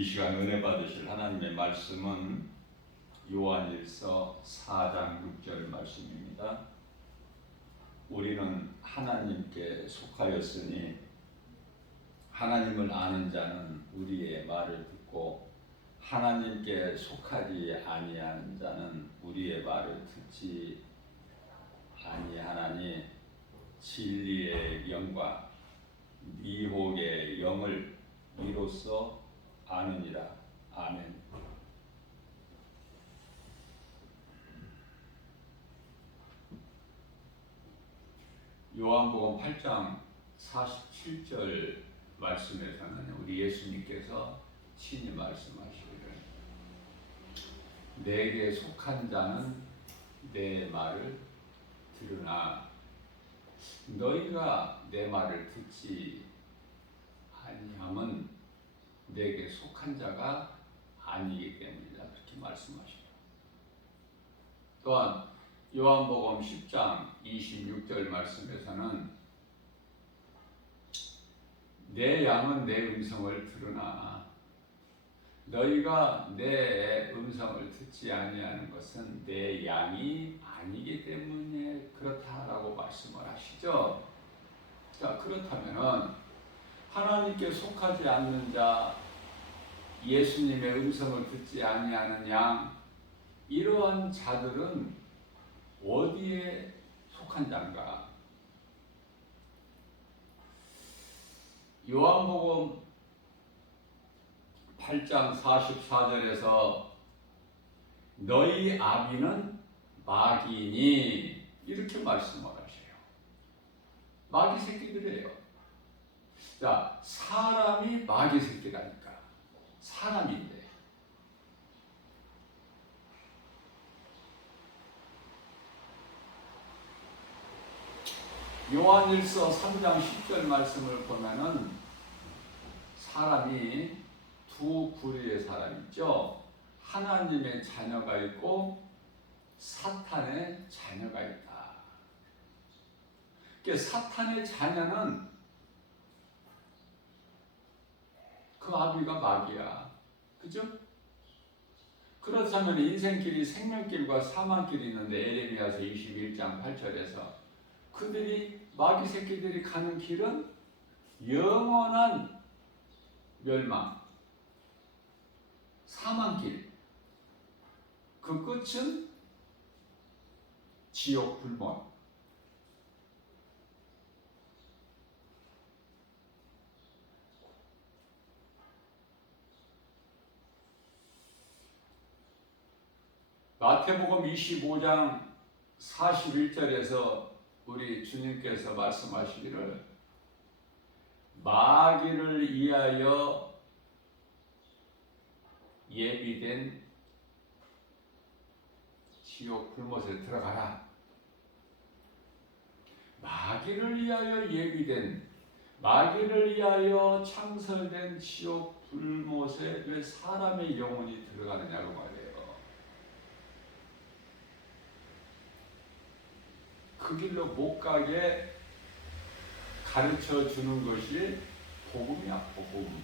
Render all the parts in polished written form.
이 시간 은혜 받으실 하나님의 말씀은 요한일서 4장 6절 말씀입니다. 우리는 하나님께 속하였으니 하나님을 아는 자는 우리의 말을 듣고 하나님께 속하지 아니하는 자는 우리의 말을 듣지 아니하나니 진리의 영과 미혹의 영을 이로써 아느니라. 아멘. 요한복음 8장 47절 말씀에서는 우리 예수님께서 친히 말씀하시기를 내게 속한 자는 내 말을 들으나 너희가 내 말을 듣지 아니함은 내게 속한 자가 아니기 때문이다. 그렇게 말씀하시고 또한 요한복음 10장 26절 말씀에서는 내 양은 내 음성을 들으나 너희가 내 음성을 듣지 아니하는 것은 내 양이 아니기 때문에 그렇다라고 말씀을 하시죠. 자, 그렇다면은 하나님께 속하지 않는 자, 예수님의 음성을 듣지 아니하는 양, 이러한 자들은 어디에 속한 자인가? 요한복음 8장 44절에서 너희 아비는 마귀니 이렇게 말씀을 하셔요. 마귀 새끼들이에요. 자, 사람이 마귀 새끼라니까. 사람인데. 요한일서 3장 10절 말씀을 보면은 사람이 두 부류의 사람 있죠. 하나님의 자녀가 있고 사탄의 자녀가 있다. 그러니까 사탄의 자녀는 그 아비가 마귀야. 그죠? 그렇다면 인생길이 생명길과 사망길이 있는데 에레미야서 21장 8절에서 그들이 마귀 새끼들이 가는 길은 영원한 멸망, 사망길. 그 끝은 지옥 불문. 마태복음 25장 41절에서 우리 주님께서 말씀하시기를 마귀를 위하여 예비된 지옥 불못에 들어가라. 마귀를 위하여 예비된, 마귀를 위하여 창설된 지옥 불못에 왜 사람의 영혼이 들어가느냐고 말해요. 그 길로 못 가게 가르쳐 주는 것이 복음이야, 복음.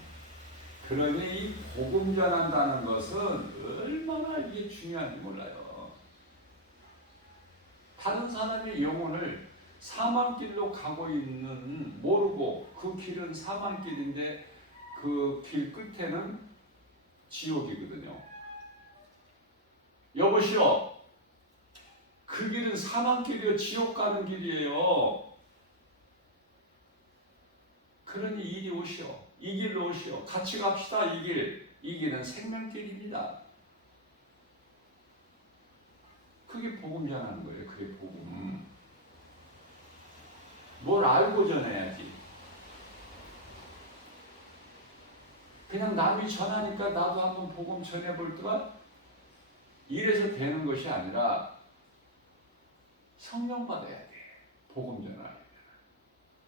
그러니 이 복음 전한다는 것은 얼마나 이게 중요한지 몰라요. 다른 사람의 영혼을 사망길로 가고 있는 모르고 그 길은 사망길인데 그 길 끝에는 지옥이거든요. 여보시오. 그 길은 사망길이요, 지옥 가는 길이에요. 그러니 이리 오시오. 이 길로 오시오. 같이 갑시다. 이 길. 이 길은 생명길입니다. 그게 복음 전하는 거예요. 그게 복음. 뭘 알고 전해야지. 그냥 남이 전하니까 나도 한번 복음 전해볼까? 이래서 되는 것이 아니라 성령 받아야 돼. 복음 전하려면.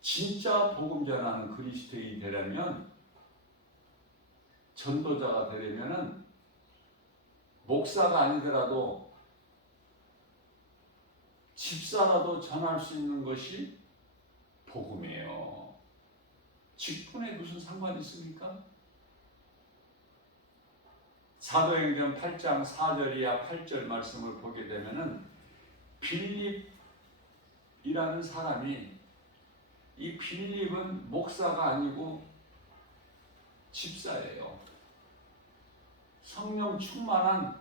진짜 복음 전하는 그리스도인이 되려면, 전도자가 되려면은 목사가 아니더라도 집사라도 전할 수 있는 것이 복음이에요. 직분에 무슨 상관이 있습니까? 사도행전 8장 4절 이하 8절 말씀을 보게 되면은 빌립이라는 사람이, 이 빌립은 목사가 아니고 집사예요. 성령 충만한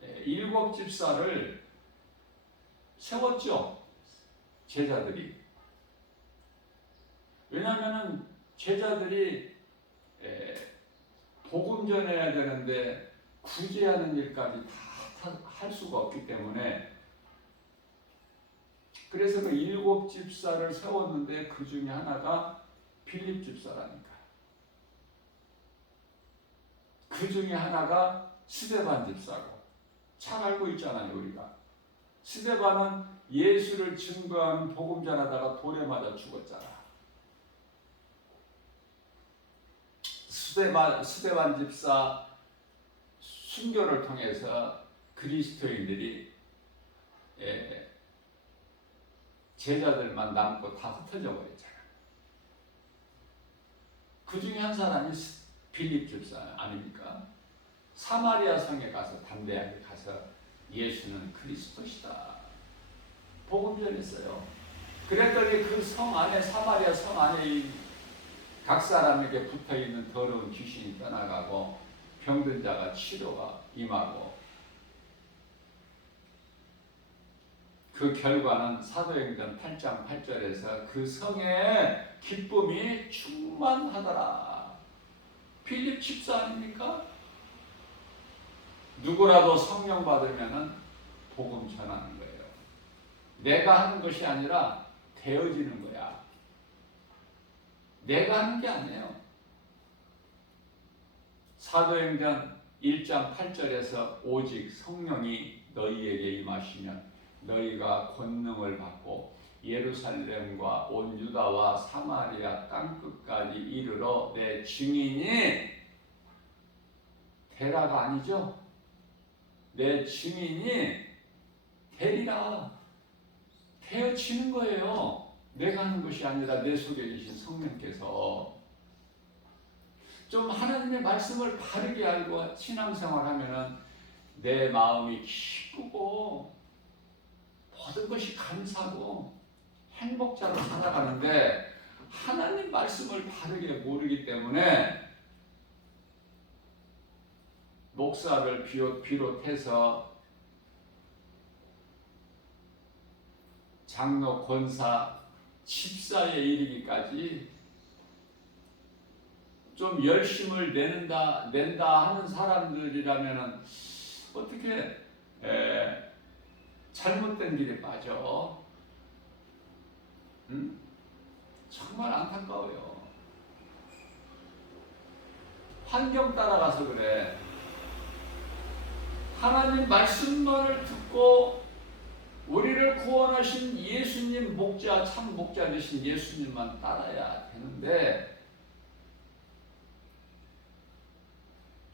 7 집사를 세웠죠, 제자들이. 왜냐하면 제자들이 복음 전해야 되는데 구제하는 일까지 다 할 수가 없기 때문에, 그래서 그 7 집사를 세웠는데 그 중에 하나가 빌립 집사라니까. 그 중에 하나가 스데반 집사고. 잘 알고 있잖아요, 우리가. 스데반은 예수를 증거하는 복음 전하다가 돌에 맞아 죽었잖아. 스데반 집사 순교를 통해서 그리스도인들이 제자들만 남고 다 흩어져 버렸잖아. 그 중에 한 사람이 빌립 집사 아닙니까? 사마리아 성에 가서 담대하게 가서 예수는 그리스도시다 복음 전했어요. 그랬더니 그 성 안에, 사마리아 성 안에 각 사람에게 붙어있는 더러운 귀신이 떠나가고 병든 자가 치료가 임하고, 그 결과는 사도행전 8장 8절에서 그 성에 기쁨이 충만하더라. 빌립 집사 아닙니까? 누구라도 성령 받으면은 복음 전하는 거예요. 내가 하는 것이 아니라 되어지는 거야. 내가 하는 게 아니에요. 사도행전 1장 8절에서 오직 성령이 너희에게 임하시면 너희가 권능을 받고 예루살렘과 온 유다와 사마리아 땅끝까지 이르러 내 증인이 되라가 아니죠. 내 증인이 되리라. 되어지는 거예요. 내가 하는 것이 아니라 내 속에 계신 성령께서. 좀 하나님의 말씀을 바르게 알고 신앙생활하면은 내 마음이 기쁘고 모든 것이 감사하고 행복자로 살아가는데, 하나님 말씀을 바르게 모르기 때문에 목사를 비롯해서 장로, 권사, 집사에 이르기까지 좀 열심을 낸다 하는 사람들이라면 어떻게 잘못된 길에 빠져? 정말 안타까워요. 환경 따라가서 그래. 하나님 말씀만을 듣고 우리를 구원하신 예수님 목자, 참 목자 되신 예수님만 따라야 되는데,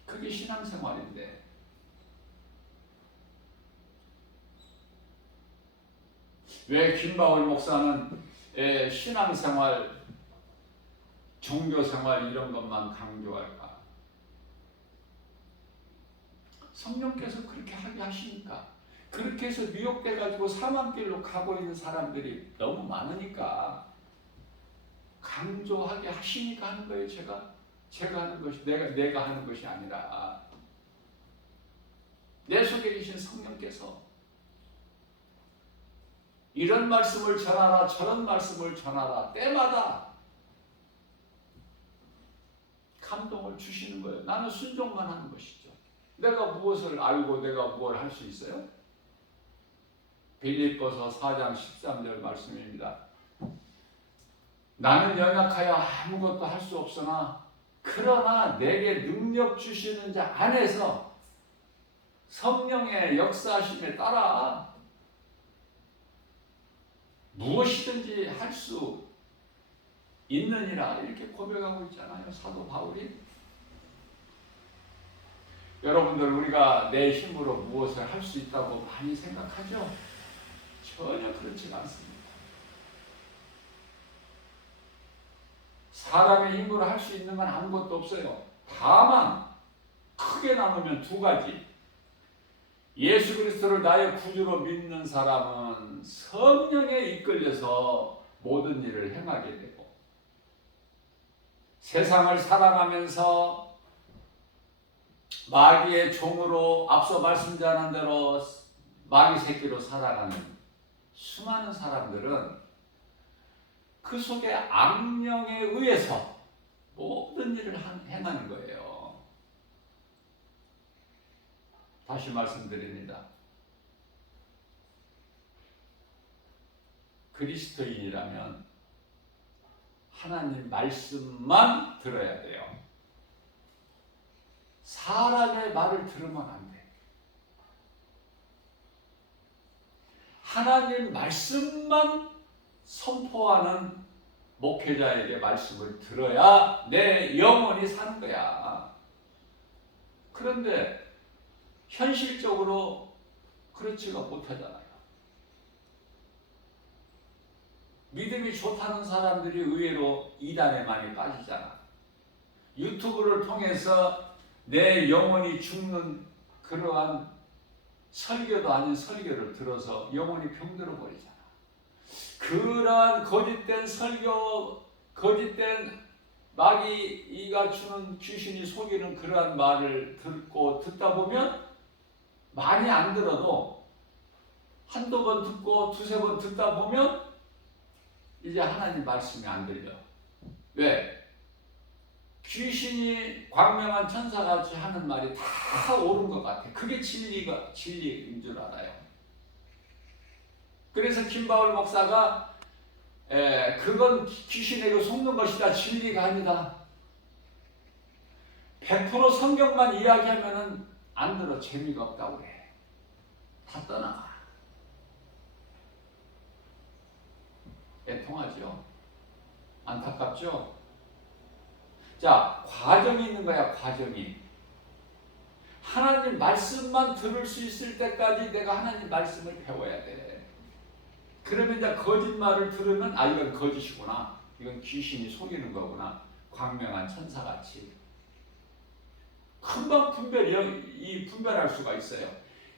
그게 신앙생활인데, 왜 김바울 목사는 신앙생활, 종교생활 이런 것만 강조할까? 성령께서 그렇게 하게 하시니까. 그렇게 해서 미혹돼가지고 사망길로 가고 있는 사람들이 너무 많으니까 강조하게 하시니까 하는 거예요. 제가 하는 것이, 내가 하는 것이 아니라 내 속에 계신 성령께서 이런 말씀을 전하라, 저런 말씀을 전하라, 때마다 감동을 주시는 거예요. 나는 순종만 하는 것이죠. 내가 무엇을 알고 내가 무엇을 할 수 있어요? 빌립보서 4장 13절 말씀입니다. 나는 연약하여 아무것도 할 수 없으나 그러나 내게 능력 주시는 자 안에서 성령의 역사하심에 따라 무엇이든지 할 수 있느니라, 이렇게 고백하고 있잖아요, 사도 바울이. 여러분들, 우리가 내 힘으로 무엇을 할 수 있다고 많이 생각하죠? 전혀 그렇지가 않습니다. 사람의 힘으로 할 수 있는 건 아무것도 없어요. 다만 크게 크게 나누면 두 가지. 예수 그리스도를 나의 구주로 믿는 사람은 성령에 이끌려서 모든 일을 행하게 되고, 세상을 사랑하면서 마귀의 종으로 앞서 말씀드린 대로 마귀 새끼로 살아가는 수많은 사람들은 그 속에 악령에 의해서 모든 일을 행하는 거예요. 다시 말씀드립니다. 그리스도인이라면 하나님 말씀만 들어야 돼요. 사람의 말을 들으면 안 돼. 하나님 말씀만 선포하는 목회자에게 말씀을 들어야 내 영혼이 사는 거야. 그런데 현실적으로 그렇지가 못하잖아요. 믿음이 좋다는 사람들이 의외로 이단에 많이 빠지잖아. 유튜브를 통해서 내 영혼이 죽는 그러한 설교도 아닌 설교를 들어서 영혼이 병들어 버리잖아. 그러한 거짓된 설교, 거짓된 마귀가 주는 귀신이 속이는 그러한 말을 듣다 보면 많이 안 들어도 한두 번 듣고 두세 번 듣다 보면 이제 하나님 말씀이 안 들려. 왜? 귀신이 광명한 천사같이 하는 말이 다 옳은 것 같아. 그게 진리인 줄 알아요. 그래서 김바울 목사가 그건 귀신에게 속는 것이다. 진리가 아니다. 100% 성경만 이야기하면은 안 들어. 재미가 없다고 해. 다 떠나가. 애통하죠. 안타깝죠. 자, 과정이 있는 거야. 과정이. 하나님 말씀만 들을 수 있을 때까지 내가 하나님 말씀을 배워야 돼. 그러면 이제 거짓말을 들으면 이건 거짓이구나. 이건 귀신이 속이는 거구나. 광명한 천사같이. 금방 분별할 수가 있어요.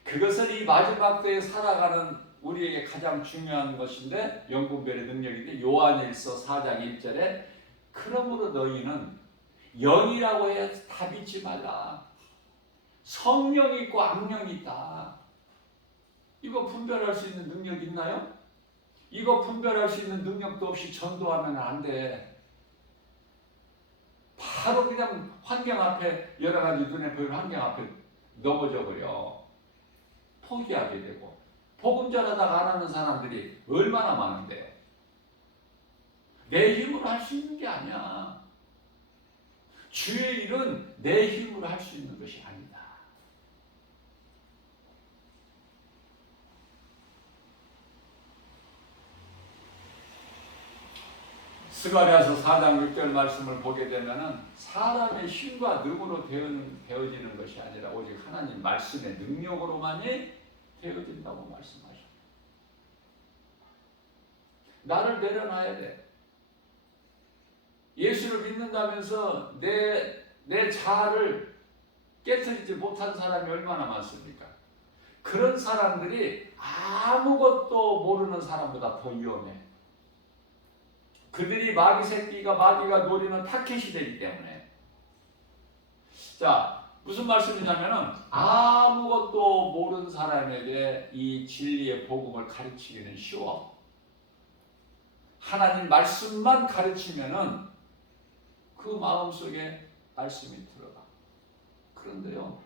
그것을 이 마지막 때에 살아가는 우리에게 가장 중요한 것인데, 영분별의 능력인데, 요한일서 4장 1절에 그러므로 너희는 영이라고 해서 다 믿지 말라. 성령이 있고 악령이 있다. 이거 분별할 수 있는 능력 있나요? 이거 분별할 수 있는 능력도 없이 전도하면 안 돼. 바로 그냥 환경 앞에, 여러 가지 눈에 보이는 환경 앞에 넘어져 버려. 포기하게 되고. 복음 전하다가 안 하는 사람들이 얼마나 많은데. 내 힘으로 할 수 있는 게 아니야. 주의 일은 내 힘으로 할 수 있는 것이 아니다. 스가랴서 4장 6절 말씀을 보게 되면은 사람의 힘과 능으로 되어지는 것이 아니라 오직 하나님 말씀의 능력으로만이 되어진다고 말씀하셨습니다. 나를 내려놔야 돼. 예수를 믿는다면서 내 자아를 깨트리지 못한 사람이 얼마나 많습니까? 그런 사람들이 아무것도 모르는 사람보다 더 위험해. 그들이 마귀가 노리는 타켓이 되기 때문에. 자, 무슨 말씀이냐면은 아무것도 모르는 사람에게 이 진리의 복음을 가르치기는 쉬워. 하나님 말씀만 가르치면은 그 마음속에 말씀이 들어가. 그런데요,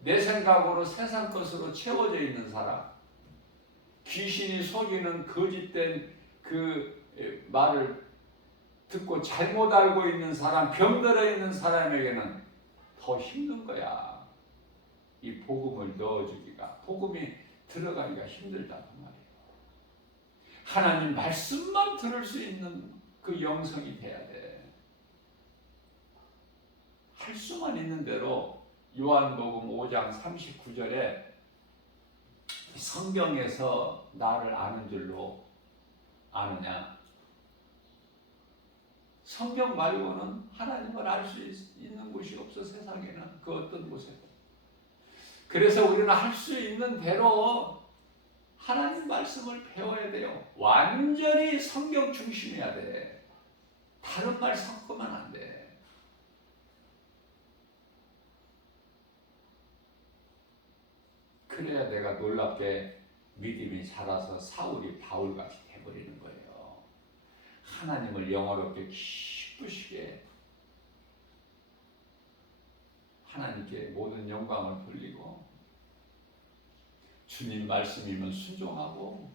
내 생각으로 세상 것으로 채워져 있는 사람, 귀신이 속이는 거짓된 그 말을 듣고 잘못 알고 있는 사람, 병들어 있는 사람에게는 더 힘든 거야. 이 복음을 넣어주기가, 복음이 들어가기가 힘들다는 말이에요. 하나님 말씀만 들을 수 있는 그 영성이 돼야 돼. 할 수만 있는 대로 요한복음 5장 39절에 성경에서 나를 아는 줄로 아느냐? 성경 말고는 하나님을 알 수 있는 곳이 없어. 세상에는 그 어떤 곳에도. 그래서 우리는 할 수 있는 대로 하나님 말씀을 배워야 돼요. 완전히 성경 중심이어야 돼. 다른 말 섞으면 안 돼. 그래야 내가 놀랍게 믿음이 자라서 사울이 바울같이 돼버리는 거예요. 하나님을 영화롭게 기쁘시게 하나님께 모든 영광을 돌리고 주님 말씀이면 순종하고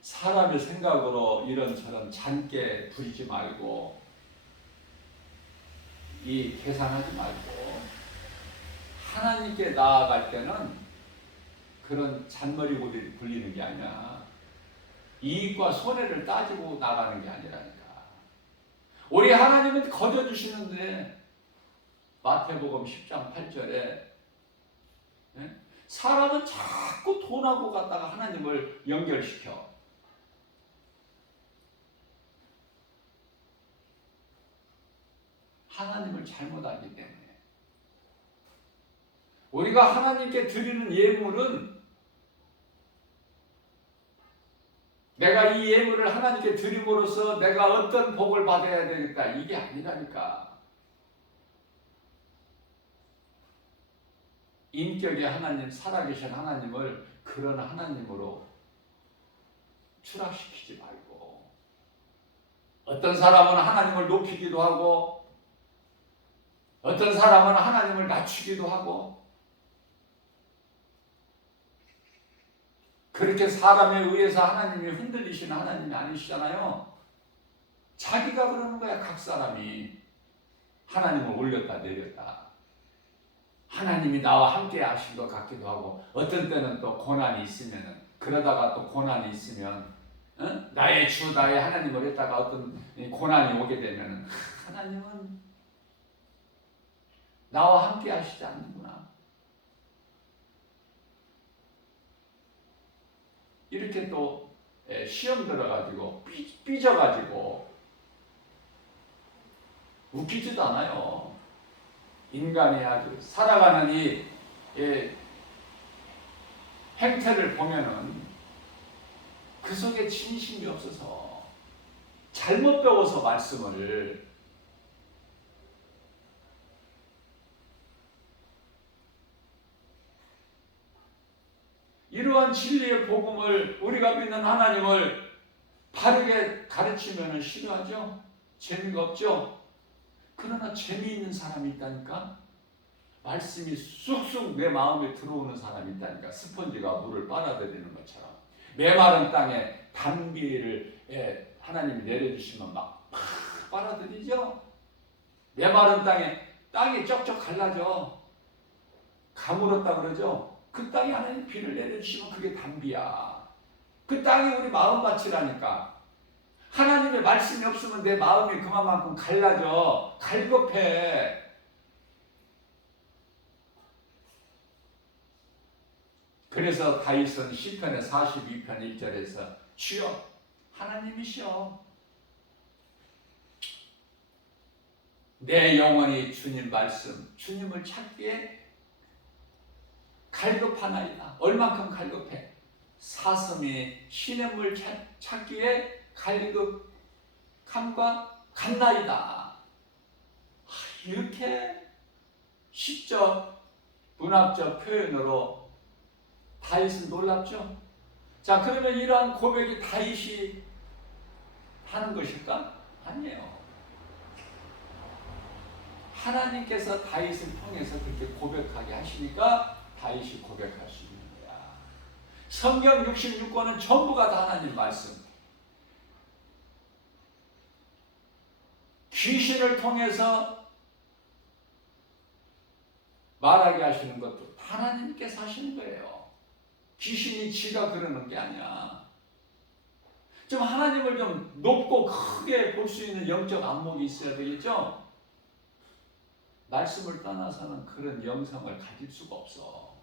사람의 생각으로 이런저런 잔깨 부리지 말고 이 계산하지 말고 하나님께 나아갈 때는 그런 잔머리 굴리는 게 아니야. 이익과 손해를 따지고 나가는 게 아니라니까. 우리 하나님은 거저주시는데 마태복음 10장 8절에 사람은 자꾸 돈하고 갖다가 하나님을 연결시켜. 하나님을 잘못 알기 때문에. 우리가 하나님께 드리는 예물은 내가 이 예물을 하나님께 드림으로써 내가 어떤 복을 받아야 되겠다. 이게 아니라니까. 인격의 하나님, 살아계신 하나님을 그런 하나님으로 추락시키지 말고 어떤 사람은 하나님을 높이기도 하고 어떤 사람은 하나님을 낮추기도 하고 그렇게 사람에 의해서 하나님이 흔들리시는 하나님이 아니시잖아요. 자기가 그러는 거야. 각 사람이 하나님을 올렸다 내렸다. 하나님이 나와 함께 하신 것 같기도 하고 어떤 때는 또 고난이 있으면 그러다가 또 고난이 있으면 나의 주 나의 하나님을 했다가 어떤 고난이 오게 되면 하나님은 나와 함께 하시지 않는구나. 이렇게 또 시험 들어가지고 삐져가지고 웃기지도 않아요. 인간이 아주 살아가는 이 행태를 보면은 그 속에 진심이 없어서 잘못 배워서 말씀을 이러한 진리의 복음을 우리가 믿는 하나님을 바르게 가르치면 싫어하죠? 재미가 없죠? 그러나 재미있는 사람이 있다니까? 말씀이 쑥쑥 내 마음에 들어오는 사람이 있다니까? 스펀지가 물을 빨아들이는 것처럼 메마른 땅에 단비를 하나님이 내려주시면 막 빨아들이죠? 메마른 땅이 쩍쩍 갈라져. 가물었다 그러죠? 그 땅에 하나님 비를 내려주시면 그게 단비야. 그 땅이 우리 마음밭이라니까. 하나님의 말씀이 없으면 내 마음이 그만큼 갈라져. 갈급해. 그래서 다윗은 시편의 42편 1절에서 주여 하나님이시여 내 영혼이 주님 말씀 주님을 찾기에 갈급하나이다. 얼만큼 갈급해? 사슴이 시냇물 찾기에 갈급함과 같나이다. 이렇게 시적, 문학적 표현으로 다윗은 놀랍죠? 자, 그러면 이러한 고백이 다윗이 하는 것일까? 아니에요. 하나님께서 다윗을 통해서 그렇게 고백하게 하시니까 다윗이 고백할 수 있는 거야. 성경 66권은 전부가 다 하나님 말씀. 귀신을 통해서 말하게 하시는 것도 하나님께서 하시는 거예요. 귀신이 지가 그러는 게 아니야. 좀 하나님을 좀 높고 크게 볼 수 있는 영적 안목이 있어야 되겠죠? 말씀을 떠나서는 그런 영성을 가질 수가 없어.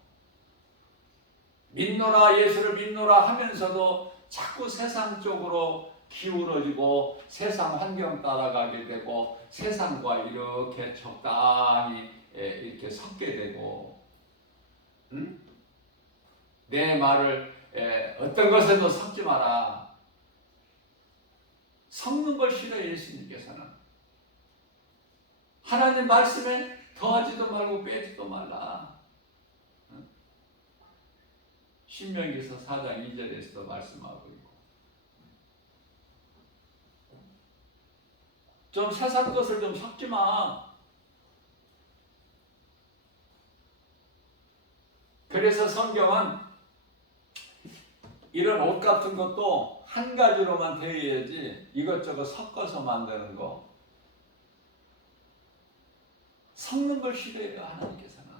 믿노라 예수를 믿노라 하면서도 자꾸 세상 쪽으로 기울어지고 세상 환경 따라가게 되고 세상과 이렇게 적당히 이렇게 섞게 되고 응? 내 말을 어떤 것에도 섞지 마라. 섞는 걸 싫어해 예수님께서는. 하나님 말씀에 더하지도 말고 빼지도 말라. 응? 신명기서 4장 2절에서도 말씀하고 있고. 좀 세상 것을 좀 섞지 마. 그래서 성경은 이런 옷 같은 것도 한 가지로만 되어야지 이것저것 섞어서 만드는 거, 섞는 걸 싫어해요 하나님께서는.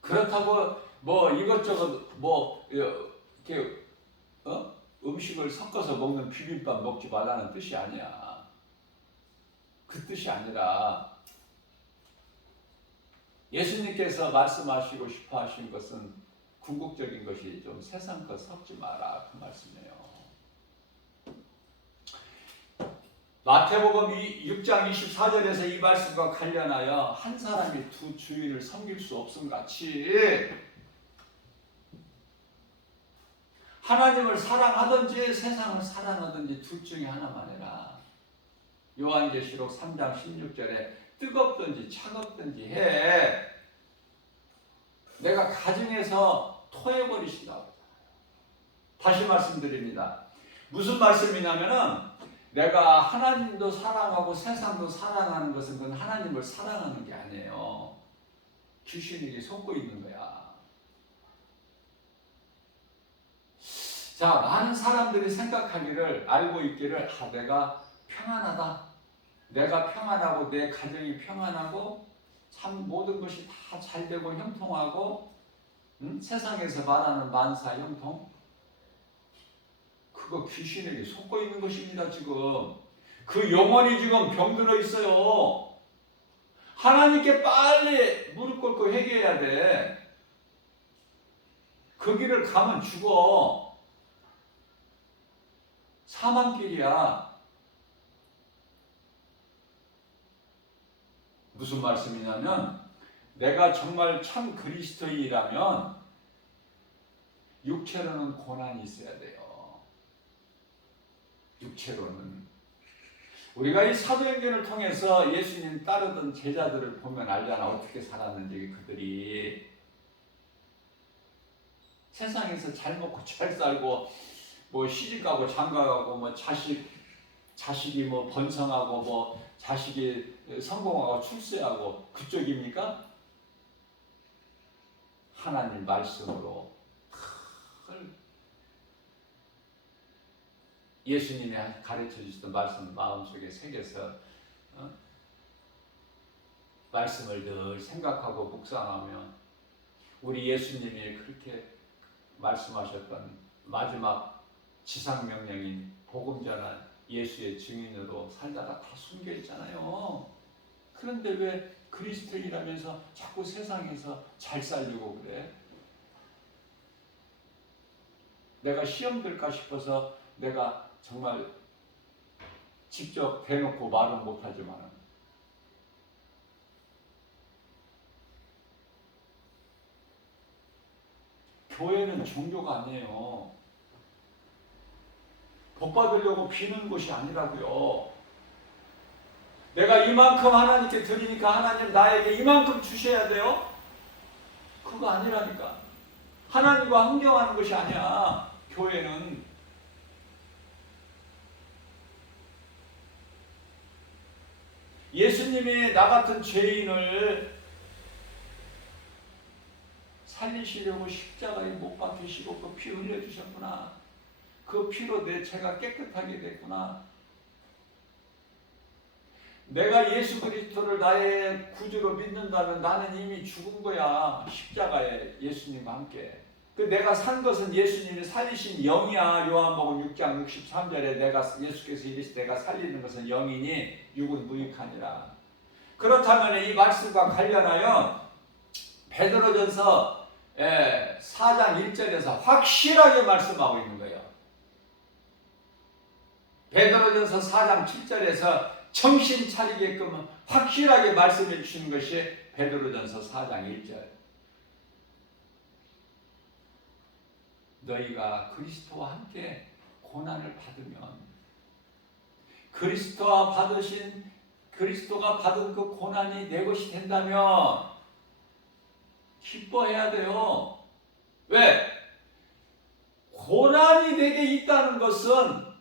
그렇다고 뭐 이것저것 뭐 이렇게 음식을 섞어서 먹는 비빔밥 먹지 말라는 뜻이 아니야. 그 뜻이 아니라 예수님께서 말씀하시고 싶어 하신 것은 궁극적인 것이 좀 세상 것 섞지 마라 그 말씀이에요. 마태복음 6장 24절에서 이 말씀과 관련하여 한 사람이 두 주인을 섬길 수 없음 같이 하나님을 사랑하든지 세상을 사랑하든지 둘 중에 하나만 해라. 요한계시록 3장 16절에 뜨겁든지 차갑든지 해. 내가 가정에서 토해버리신다고. 다시 말씀드립니다. 무슨 말씀이냐면은 내가 하나님도 사랑하고 세상도 사랑하는 것은 그건 하나님을 사랑하는 게 아니에요. 귀신에게 속고 있는 거야. 자, 많은 사람들이 생각하기를 알고 있기를 내가 평안하다. 내가 평안하고 내 가정이 평안하고 참 모든 것이 다 잘되고 형통하고 세상에서 말하는 만사 형통 그거 귀신에게 속고 있는 것입니다. 지금 그 영혼이 지금 병들어 있어요. 하나님께 빨리 무릎 꿇고 회개해야 돼. 그 길을 가면 죽어. 사망길이야. 무슨 말씀이냐면 내가 정말 참 그리스도인이라면 육체로는 고난이 있어야 돼요. 육체로는. 우리가 이 사도행전을 통해서 예수님 따르던 제자들을 보면 알잖아. 어떻게 살았는지. 그들이 세상에서 잘 먹고 잘 살고 뭐 시집가고 장가가고 뭐 자식이 뭐 번성하고 뭐 자식이 성공하고 출세하고 그쪽입니까? 하나님 말씀으로 예수님이 가르쳐 주시던 말씀을 마음속에 새겨서 말씀을 늘 생각하고 묵상하면 우리 예수님이 그렇게 말씀하셨던 마지막 지상명령인 복음 전한 예수의 증인으로 살다가 다 숨겨 있잖아요. 그런데 왜 그리스도인이라면서 자꾸 세상에서 잘 살려고 그래? 내가 시험 들까 싶어서 내가 정말 직접 대놓고 말은 못하지만 교회는 종교가 아니에요. 복 받으려고 비는 곳이 아니라고요. 내가 이만큼 하나님께 드리니까 하나님 나에게 이만큼 주셔야 돼요? 그거 아니라니까. 하나님과 흥정하는 것이 아니야. 교회는. 예수님이 나 같은 죄인을 살리시려고 십자가에 못 박히시고 그 피 흘려주셨구나. 그 피로 내 죄가 깨끗하게 됐구나. 내가 예수 그리스도를 나의 구주로 믿는다면 나는 이미 죽은 거야. 십자가에 예수님과 함께. 그 내가 산 것은 예수님이 살리신 영이야. 요한복음 6장 63절에 예수께서 이르시되 내가 살리는 것은 영이니 육은 무익하니라. 그렇다면 이 말씀과 관련하여 베드로전서 4장 1절에서 확실하게 말씀하고 있는 거예요. 베드로전서 4장 7절에서 정신 차리게끔 확실하게 말씀해 주시는 것이 베드로전서 4장 1절. 너희가 그리스도와 함께 고난을 받으면 그리스도가 받은 그 고난이 내 것이 된다면 기뻐해야 돼요. 왜? 고난이 내게 있다는 것은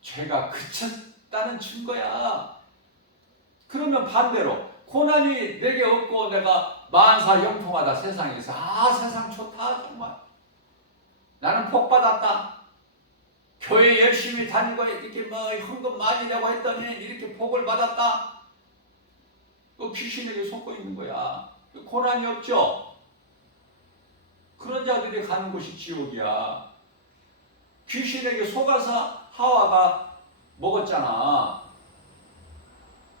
죄가 그쳤다는 증거야. 그러면 반대로 고난이 내게 없고 내가 만사 형통하다 세상에서 세상 좋다 정말 나는 복 받았다. 교회 열심히 다니고 이렇게 헌금 많이 내고 했더니 이렇게 복을 받았다. 그 귀신에게 속고 있는 거야. 고난이 없죠. 그런 자들이 가는 곳이 지옥이야. 귀신에게 속아서 하와가 먹었잖아.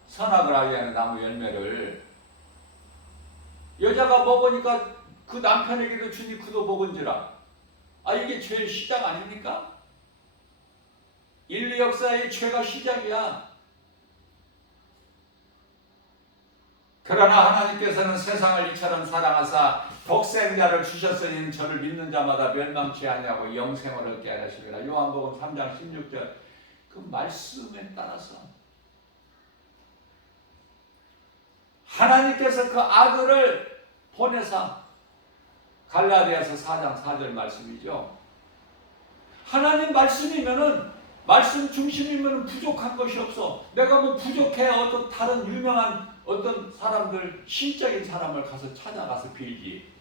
선악을 알게 하는 나무 열매를. 여자가 먹으니까 그 남편에게도 주니 그도 먹은지라. 이게 죄의 시작 아닙니까? 인류 역사의 죄가 시작이야. 그러나 하나님께서는 세상을 이처럼 사랑하사 독생자를 주셨으니 저를 믿는 자마다 멸망치 아니하고 영생을 얻게 하시리라. 요한복음 3장 16절. 그 말씀에 따라서 하나님께서 그 아들을 보내사 갈라디아서 4장 4절 말씀이죠. 하나님 말씀이면은 말씀 중심이면 부족한 것이 없어. 내가 뭐 부족해 어떤 다른 유명한 어떤 사람들 신적인 사람을 가서 찾아가서 빌지.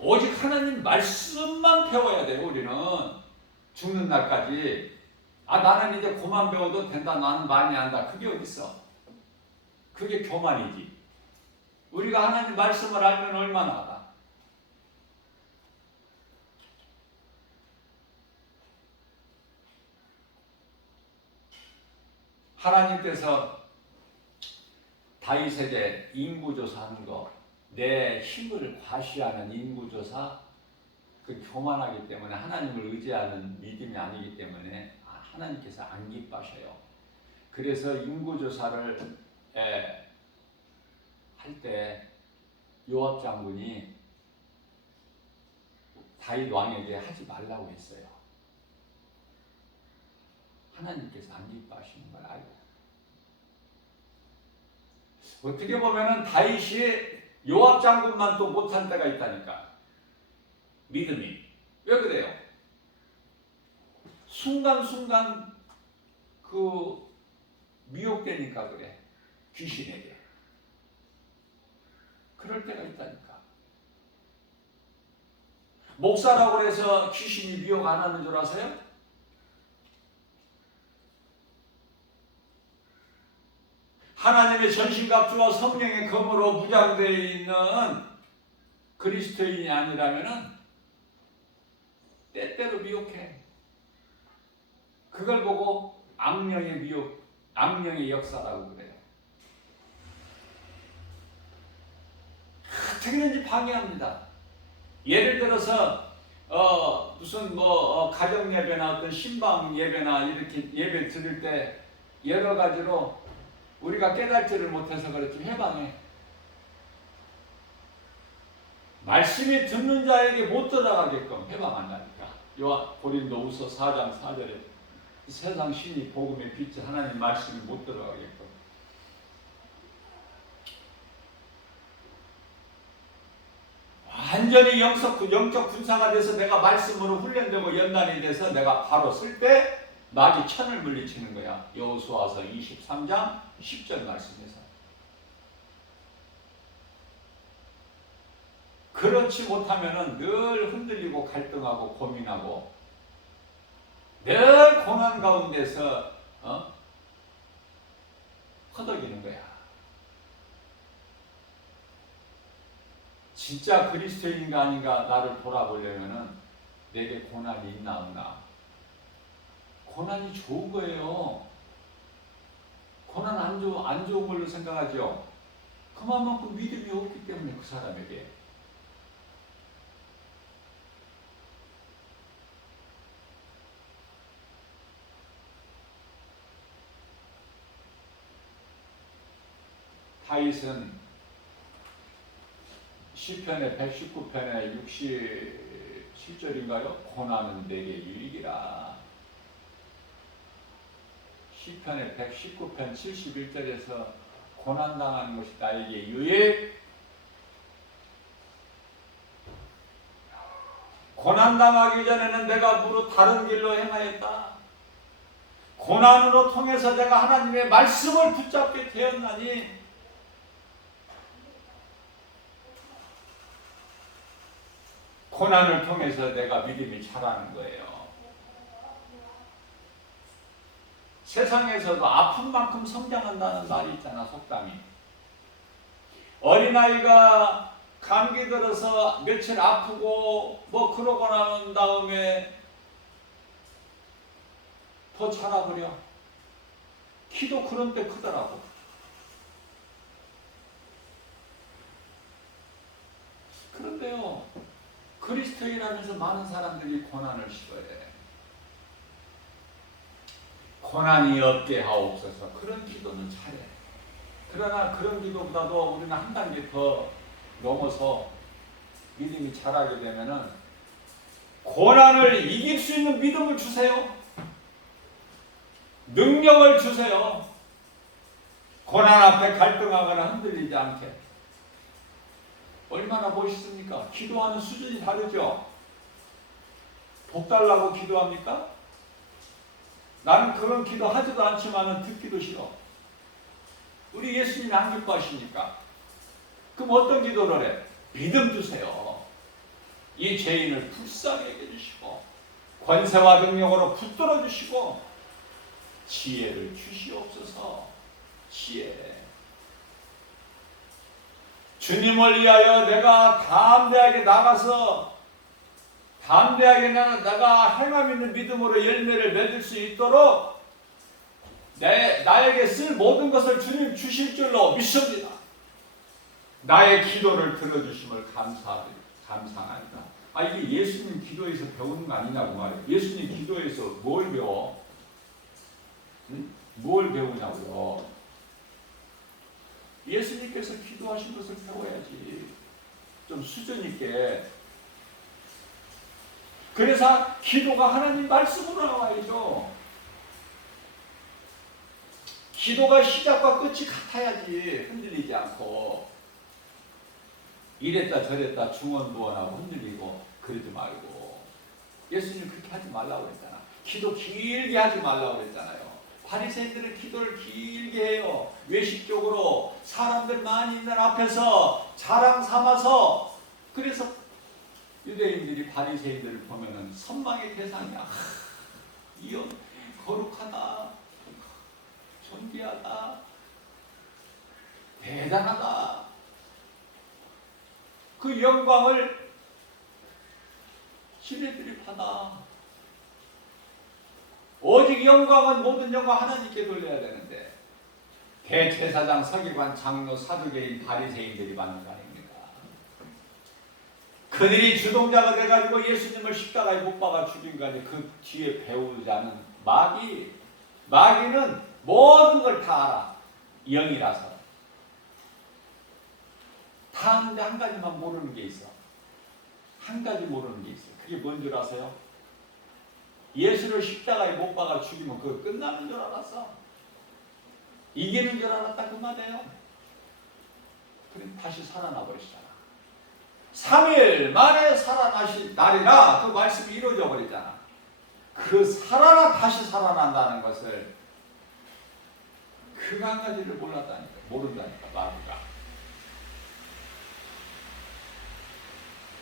오직 하나님 말씀만 배워야 돼요. 우리는 죽는 날까지. 나는 이제 그만 배워도 된다. 나는 많이 안다. 그게 어딨어? 그게 교만이지. 우리가 하나님 말씀을 알면 얼마나 알아. 하나님께서 다윗에게 인구조사하는 거, 내 힘을 과시하는 인구조사, 그 교만하기 때문에 하나님을 의지하는 믿음이 아니기 때문에 하나님께서 안 기뻐하셔요. 그래서 인구조사를 할 때 요압 장군이 다윗 왕에게 하지 말라고 했어요. 하나님께서 안 기뻐하시는 걸 알고. 어떻게 보면은 다윗이 요압 장군만 또 못한 때가 있다니까. 믿음이. 왜 그래요? 순간순간 그 미혹되니까 그래. 귀신에게. 그럴 때가 있다니까. 목사라고 해서 귀신이 미혹 안 하는 줄 아세요? 하나님의 전신갑주와 성령의 검으로 무장되어 있는 그리스도인이 아니라면은 때때로 미혹해. 그걸 보고 악령의 미혹, 악령의 역사라고 그래요. 어떻게든지 방해합니다. 예를 들어서 무슨 가정 예배나 어떤 신방 예배나 이렇게 예배 드릴 때 여러 가지로 우리가 깨달지를 못해서 그렇지 해방해. 말씀이 듣는 자에게 못 들어가게끔 해방한다니까. 고린도후서 4장 4절에 세상 신이 복음의 빛이 하나님 말씀이 못 들어가게끔. 완전히 영적 군사가 돼서 내가 말씀으로 훈련되고 연단이 돼서 내가 바로 쓸 때 마귀 천을 물리치는 거야. 여호수아서 23장 10절 말씀에서. 그렇지 못하면은 늘 흔들리고 갈등하고 고민하고 늘 고난 가운데서 허덕이는 거야. 진짜 그리스도인가 아닌가 나를 돌아보려면은 내게 고난이 있나 없나. 고난이 좋은 거예요. 고난 안 좋은 걸로 생각하죠. 그만큼 믿음이 없기 때문에 그 사람에게. 다윗은 시편의 119편의 67절인가요? 고난은 내게 유익이라. 시편의 119편 71절에서 고난당하는 것이 나에게 유익. 고난당하기 전에는 내가 무릇 다른 길로 행하였다. 고난으로 통해서 내가 하나님의 말씀을 붙잡게 되었나니 고난을 통해서 내가 믿음이 자라는 거예요. 세상에서도 아픈 만큼 성장한다는 말이 있잖아, 속담이. 어린아이가 감기 들어서 며칠 아프고 뭐 그러고 나온 다음에 더 자라버려. 키도 그런 때 크더라고. 그런데요, 그리스도인하면서 많은 사람들이 고난을 싫어해. 고난이 없게 하옵소서. 그런 기도는 잘해. 그러나 그런 기도보다도 우리는 한 단계 더 넘어서 믿음이 자라게 되면은 고난을 이길 수 있는 믿음을 주세요. 능력을 주세요. 고난 앞에 갈등하거나 흔들리지 않게. 얼마나 멋있습니까? 기도하는 수준이 다르죠? 복 달라고 기도합니까? 나는 그런 기도 하지도 않지만 듣기도 싫어. 우리 예수님이 안 기뻐하시니까. 그럼 어떤 기도를 해? 믿음 주세요. 이 죄인을 불쌍히 여겨주시고 권세와 능력으로 붙들어 주시고 지혜를 주시옵소서. 지혜. 주님을 위하여 내가 담대하게 나가서 담대하게 내가 행함 있는 믿음으로 열매를 맺을 수 있도록 나에게 쓸 모든 것을 주님 주실 줄로 믿습니다. 나의 기도를 들어주심을 감사합니다. 이게 예수님 기도에서 배우는 거 아니냐고 말이에요. 예수님 기도에서 뭘 배워? 응? 뭘 배우냐고요. 예수님께서 기도하신 것을 배워야지. 좀 수준 있게. 그래서 기도가 하나님 말씀으로 나와야죠. 기도가 시작과 끝이 같아야지. 흔들리지 않고. 이랬다 저랬다 중언부언하고 흔들리고 그러지 말고. 예수님 그렇게 하지 말라고 그랬잖아. 기도 길게 하지 말라고 그랬잖아요. 바리새인들은 기도를 길게 해요. 외식적으로 사람들 많이 있는 앞에서 자랑 삼아서. 그래서 유대인들이 바리새인들을 보면은 선망의 대상이야. 이 거룩하다, 존귀하다, 대단하다. 그 영광을 지네들이 받아. 오직 영광은 모든 영광 하나님께 돌려야 되는데 대제사장, 서기관, 장로, 사두개인, 바리새인들이 받는 거 아닙니까? 그들이 주동자가 돼가지고 예수님을 십자가에 못 박아 죽인 거 아니에요. 그 뒤에 배우지 않은 마귀는 모든 걸 다 알아. 영이라서. 다 아는데 한 가지만 모르는 게 있어. 한 가지 모르는 게 있어. 그게 뭔 줄 아세요? 예수를 십자가에 못 박아 죽이면 그거 끝나는 줄 알았어. 이기는 줄 알았다 그 말이에요. 그럼 다시 살아나 버리시잖아. 3일 만에 살아나실 날이라 그 말씀이 이루어져 버리잖아. 그 다시 살아난다는 것을 그 한 가지를 모른다니까 마귀가.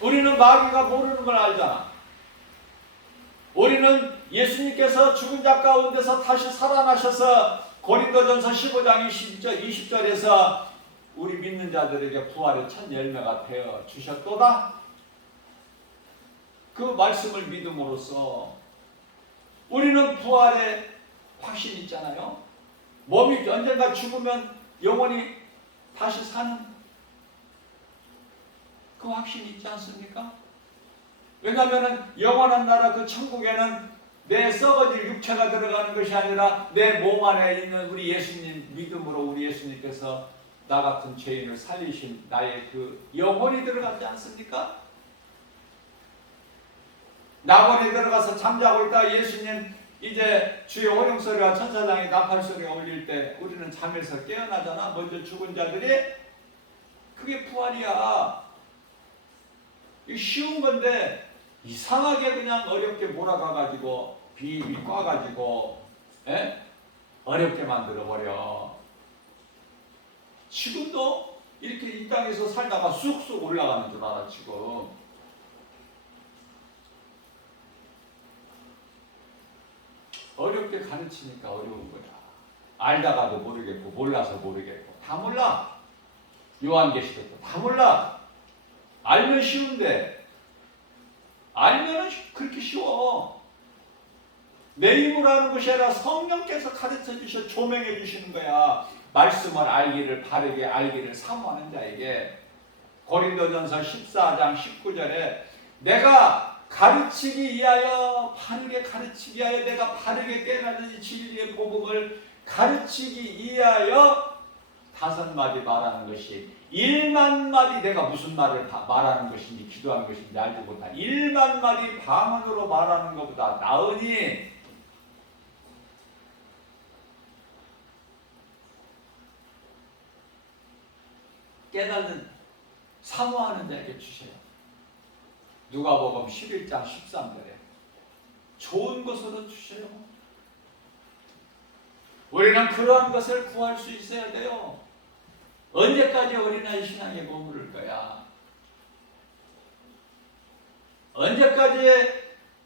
우리는 마귀가 모르는 걸 알잖아. 우리는 예수님께서 죽은 자 가운데서 다시 살아나셔서 고린도전서 15장 20절에서 우리 믿는 자들에게 부활의 첫 열매가 되어 주셨도다. 그 말씀을 믿음으로써 우리는 부활의 확신이 있잖아요. 몸이 언젠가 죽으면 영원히 다시 사는 그 확신이 있지 않습니까? 왜냐하면 영원한 나라 그 천국에는 내 썩어질 육체가 들어가는 것이 아니라 내 몸 안에 있는 우리 예수님 믿음으로 우리 예수님께서 나 같은 죄인을 살리신 나의 그 영혼이 들어가지 않습니까? 낙원에 들어가서 잠자고 있다 예수님 이제 주의 호령소리와 천사장의 나팔소리가 울릴 때 우리는 잠에서 깨어나잖아. 먼저 죽은 자들이. 그게 부활이야. 이 쉬운 건데 이상하게 그냥 어렵게 몰아가가지고 비비 꽈가지고 어렵게 만들어버려. 지금도 이렇게 이 땅에서 살다가 쑥쑥 올라가는 줄 알아 지금. 어렵게 가르치니까 어려운 거야. 알다가도 모르겠고 몰라서 모르겠고 다 몰라. 요한계시록도 다 몰라. 알면 쉬운데 알면은 그렇게 쉬워. 내 힘으로 하는 것이 아니라 성령께서 가르쳐 주셔 조명해 주시는 거야. 말씀을 알기를 바르게 알기를 사모하는 자에게. 고린도전서 14장 19절에 내가 가르치기 위하여 바르게 가르치기 위하여 내가 바르게 깨닫는 이 진리의 복음을 가르치기 위하여 5마디 말하는 것이 1만 마디 내가 무슨 말을 말하는 것인지 기도하는 것인지 알지 못한 1만 마디 방언으로 말하는 것보다 나으니 깨닫는 사모하는 자에게 주세요. 누가복음 11장 13절에 좋은 것으로 주세요. 우리는 그러한 것을 구할 수 있어야 돼요. 언제까지 어린아이 신앙에 머무를 거야? 언제까지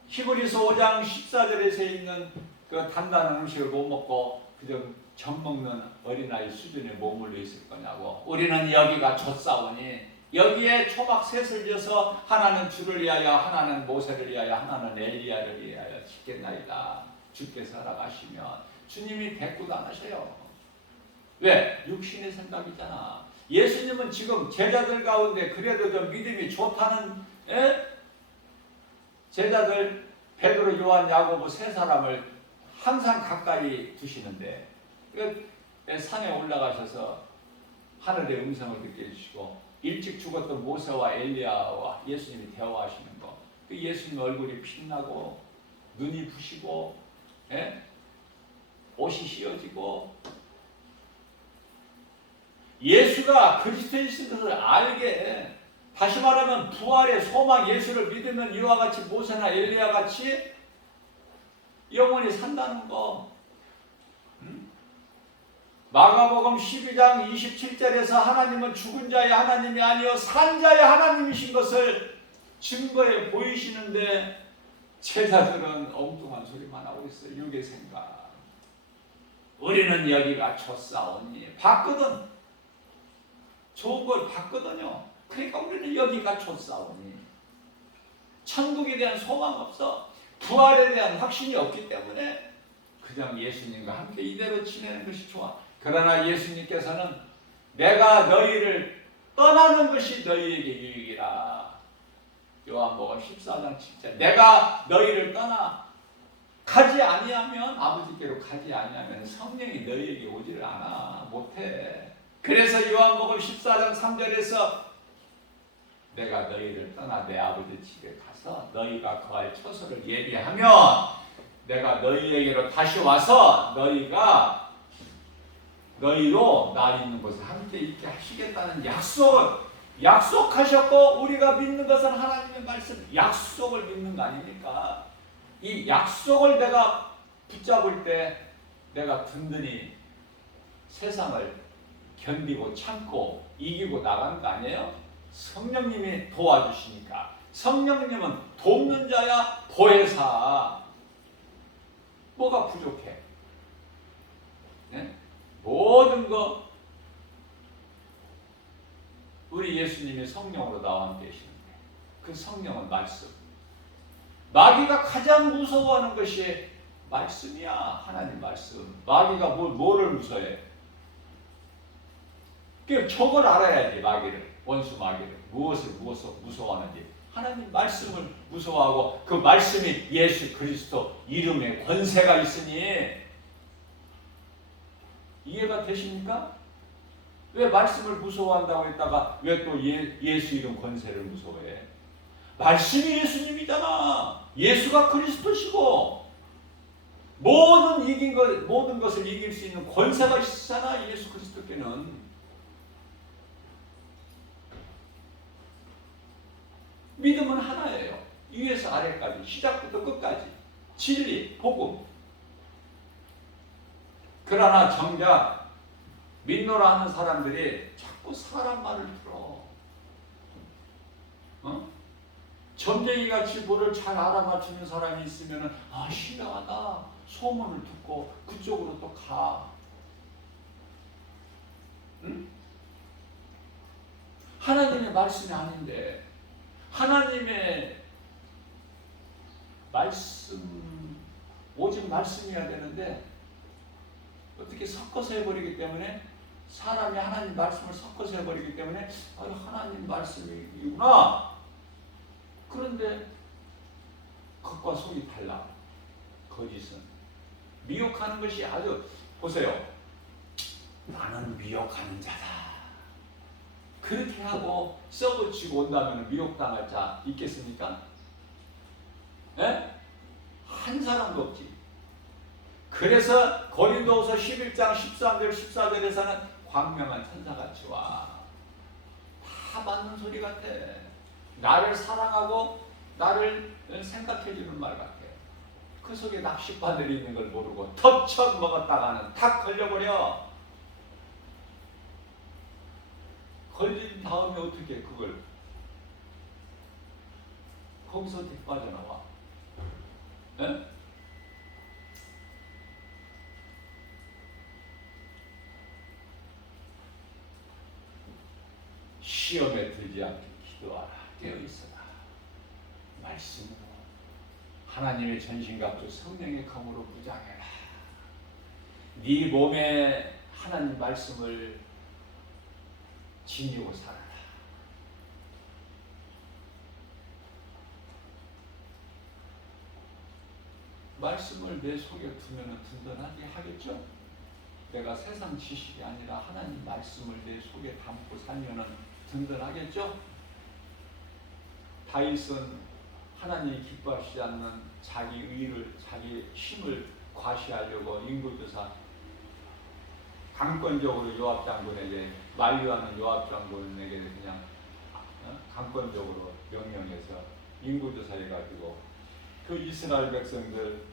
히브리서 5장 14절에서 있는 그 단단한 음식을 못 먹고 그저 젖 먹는 어린아이 수준에 머물러 있을 거냐고. 우리는 여기가 젖사오니 여기에 초막 셋을 지어서 하나는 주를 위하여 하나는 모세를 위하여 하나는 엘리야를 위하여 짓겠나이다. 주께서 허락하시면 주님이 대꾸도 안 하셔요. 왜? 육신의 생각이잖아. 예수님은 지금 제자들 가운데 그래도 좀 믿음이 좋다는 제자들 베드로, 요한, 야고보 세 사람을 항상 가까이 두시는데 산에 올라가셔서 하늘의 음성을 듣게 해주시고 일찍 죽었던 모세와 엘리야와 예수님이 대화하시는 거. 그 예수님 얼굴이 빛나고 눈이 부시고 옷이 휘어지고 예수가 그리스도이신 것을 알게. 다시 말하면 부활의 소망 예수를 믿으면 이와 같이 모세나 엘리야 같이 영원히 산다는 거. 마가복음 12장 27절에서 하나님은 죽은 자의 하나님이 아니요 산 자의 하나님이신 것을 증거해 보이시는데 제자들은 엉뚱한 소리만 하고 있어요. 육의 생각. 우리는 여기가 젖사오니 봤거든. 좋은 걸 봤거든요. 그러니까 우리는 여기가 젖사오니 천국에 대한 소망 없어. 부활에 대한 확신이 없기 때문에 그냥 예수님과 함께 이대로 지내는 것이 좋아. 그러나 예수님께서는 내가 너희를 떠나는 것이 너희에게 유익이라. 요한복음 14장 7절. 내가 너희를 떠나 가지 아니하면 아버지께로 가지 아니하면 성령이 너희에게 오지를 않아. 못해. 그래서 요한복음 14장 3절에서 내가 너희를 떠나 내 아버지 집에 가서 너희가 거할 처소를 예비하면 내가 너희에게로 다시 와서 너희로 나 있는 곳에 함께 있게 하시겠다는 약속하셨고 우리가 믿는 것은 하나님의 말씀 약속을 믿는 거 아닙니까? 이 약속을 내가 붙잡을 때 내가 든든히 세상을 견디고 참고 이기고 나가는 거 아니에요? 성령님이 도와주시니까. 성령님은 돕는 자야 보혜사. 뭐가 부족해? 네? 모든 거 우리 예수님이 성령으로 나와 함께 계시는데 그 성령은 말씀. 마귀가 가장 무서워하는 것이 말씀이야. 하나님 말씀. 마귀가 뭐를 무서워해? 저걸 알아야지. 마귀를, 원수 마귀를 무엇을 무서워하는지. 하나님 말씀을 무서워하고 그 말씀이 예수 그리스도 이름에 권세가 있으니 이해가 되십니까? 왜 말씀을 무서워한다고 했다가 왜 또 예수 이름 권세를 무서워해? 말씀이 예수님이잖아. 예수가 그리스도시고 모든 것을 이길 수 있는 권세가 있잖아. 예수 그리스도께는. 믿음은 하나예요. 위에서 아래까지, 시작부터 끝까지. 진리, 복음. 그러나 정작 믿노라 하는 사람들이 자꾸 사람 말을 들어. 점쟁이같이 뭐를 잘 알아맞히는 사람이 있으면 신뢰하다 소문을 듣고 그쪽으로 또 가. 응? 하나님의 말씀이 아닌데 하나님의 말씀 오직 말씀이어야 되는데 어떻게 섞어서 해버리기 때문에 사람이 하나님 말씀을 섞어서 해버리기 때문에 하나님 말씀이구나. 그런데 겉과 속이 달라. 거짓은 미혹하는 것이 아주 보세요. 나는 미혹하는 자다. 그렇게 하고 썩어지고 온다면 미혹당할 자 있겠습니까? 예? 한 사람도 없지. 그래서 고린도후서 11장 13절 14절에서는 광명한 천사같이 와. 다 맞는 소리 같아. 나를 사랑하고 나를 생각해주는 말 같아. 그 속에 낚싯바늘이 있는 걸 모르고 터쳐 먹었다가는 탁 걸려버려. 걸린 다음에 어떻게 그걸 거기서 어떻게 빠져나와? 네? 시험에 들지 않게 기도하라. 되어 있어라. 말씀으로 하나님의 전신갑주 성령의 검으로 무장해라. 네 몸에 하나님 말씀을 지니고 살아라. 말씀을 내 속에 두면 든든하게 하겠죠? 내가 세상 지식이 아니라 하나님 말씀을 내 속에 담고 살면 든든하겠죠? 다윗은 하나님이 기뻐하시지 않는 자기 의를, 자기 힘을 과시하려고 인구조사 강권적으로 요압 장군에게 만류하는 요압 장군에게 그냥 강권적으로 명령해서 인구조사해가지고 그 이스라엘 백성들,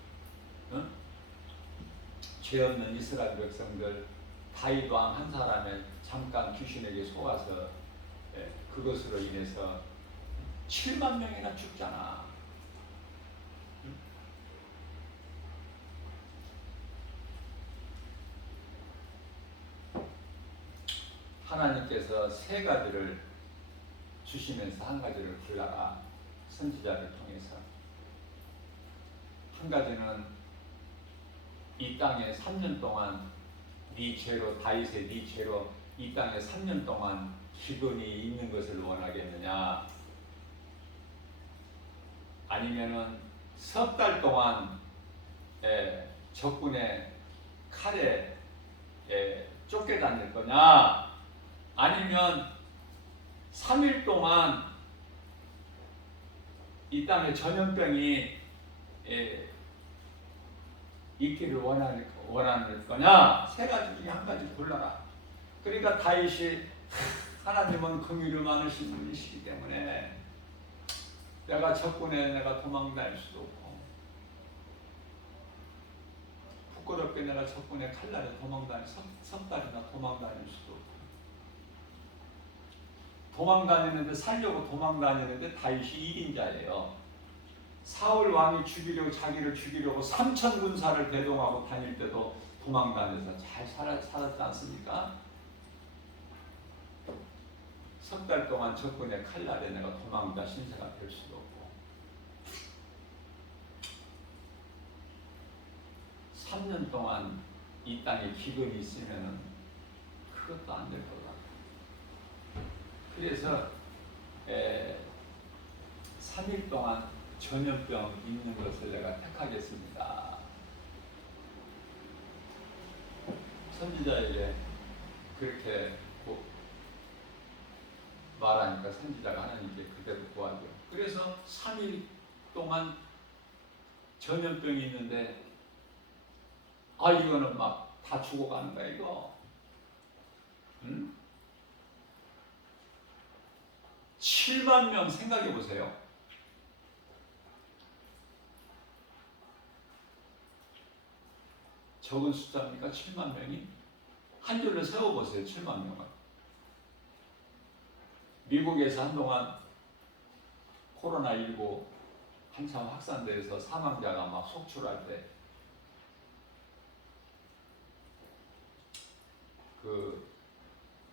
죄 없는 이스라엘 백성들 다윗 왕 한 사람의 잠깐 귀신에게 속아서 그것으로 인해서 7만 명이나 죽잖아. 하나님께서 세 가지를 주시면서 한 가지를 골라라. 선지자를 통해서. 한 가지는 이 땅에 3년 동안 네 죄로, 다윗의 네 죄로 이 땅에 3년 동안 기근이 있는 것을 원하겠느냐, 아니면은 석 달 동안 적군의 칼에 쫓겨다닐 거냐, 아니면 3일 동안 이 땅에 전염병이 있기를 원하는 거냐. 세 가지 중에 한 가지 골라라. 그러니까 다윗이 하나님은 긍휼이 많으신 분이시기 때문에 내가 적군에 내가 도망다닐 수도 없고, 부끄럽게 내가 적군의 칼날에 석 달이나 도망다닐 수도 없고, 도망다니는데 살려고 도망다니는데 다윗이 1인자예요. 사울 왕이 자기를 죽이려고 3천 군사를 대동하고 다닐 때도 도망다녀서 잘 살았지 않습니까? 석 달 동안 적군의 칼날에 내가 도망다 신세가 될 수도 없고, 3년 동안 이 땅에 기근이 있으면 그것도 안 될 것 같아요. 그래서 3일 동안 전염병 있는 것을 내가 택하겠습니다. 선지자에게 그렇게 말하니까 선지자가 하나님께 그대로 구하죠. 그래서 3일 동안 전염병이 있는데 이거는 막 다 죽어가는 거야 이거. 응? 7만 명 생각해 보세요. 적은 숫자입니까? 7만 명이? 한 줄로 세워보세요. 7만 명을. 미국에서 한동안 코로나19 한참 확산돼서 사망자가 막 속출할 때 그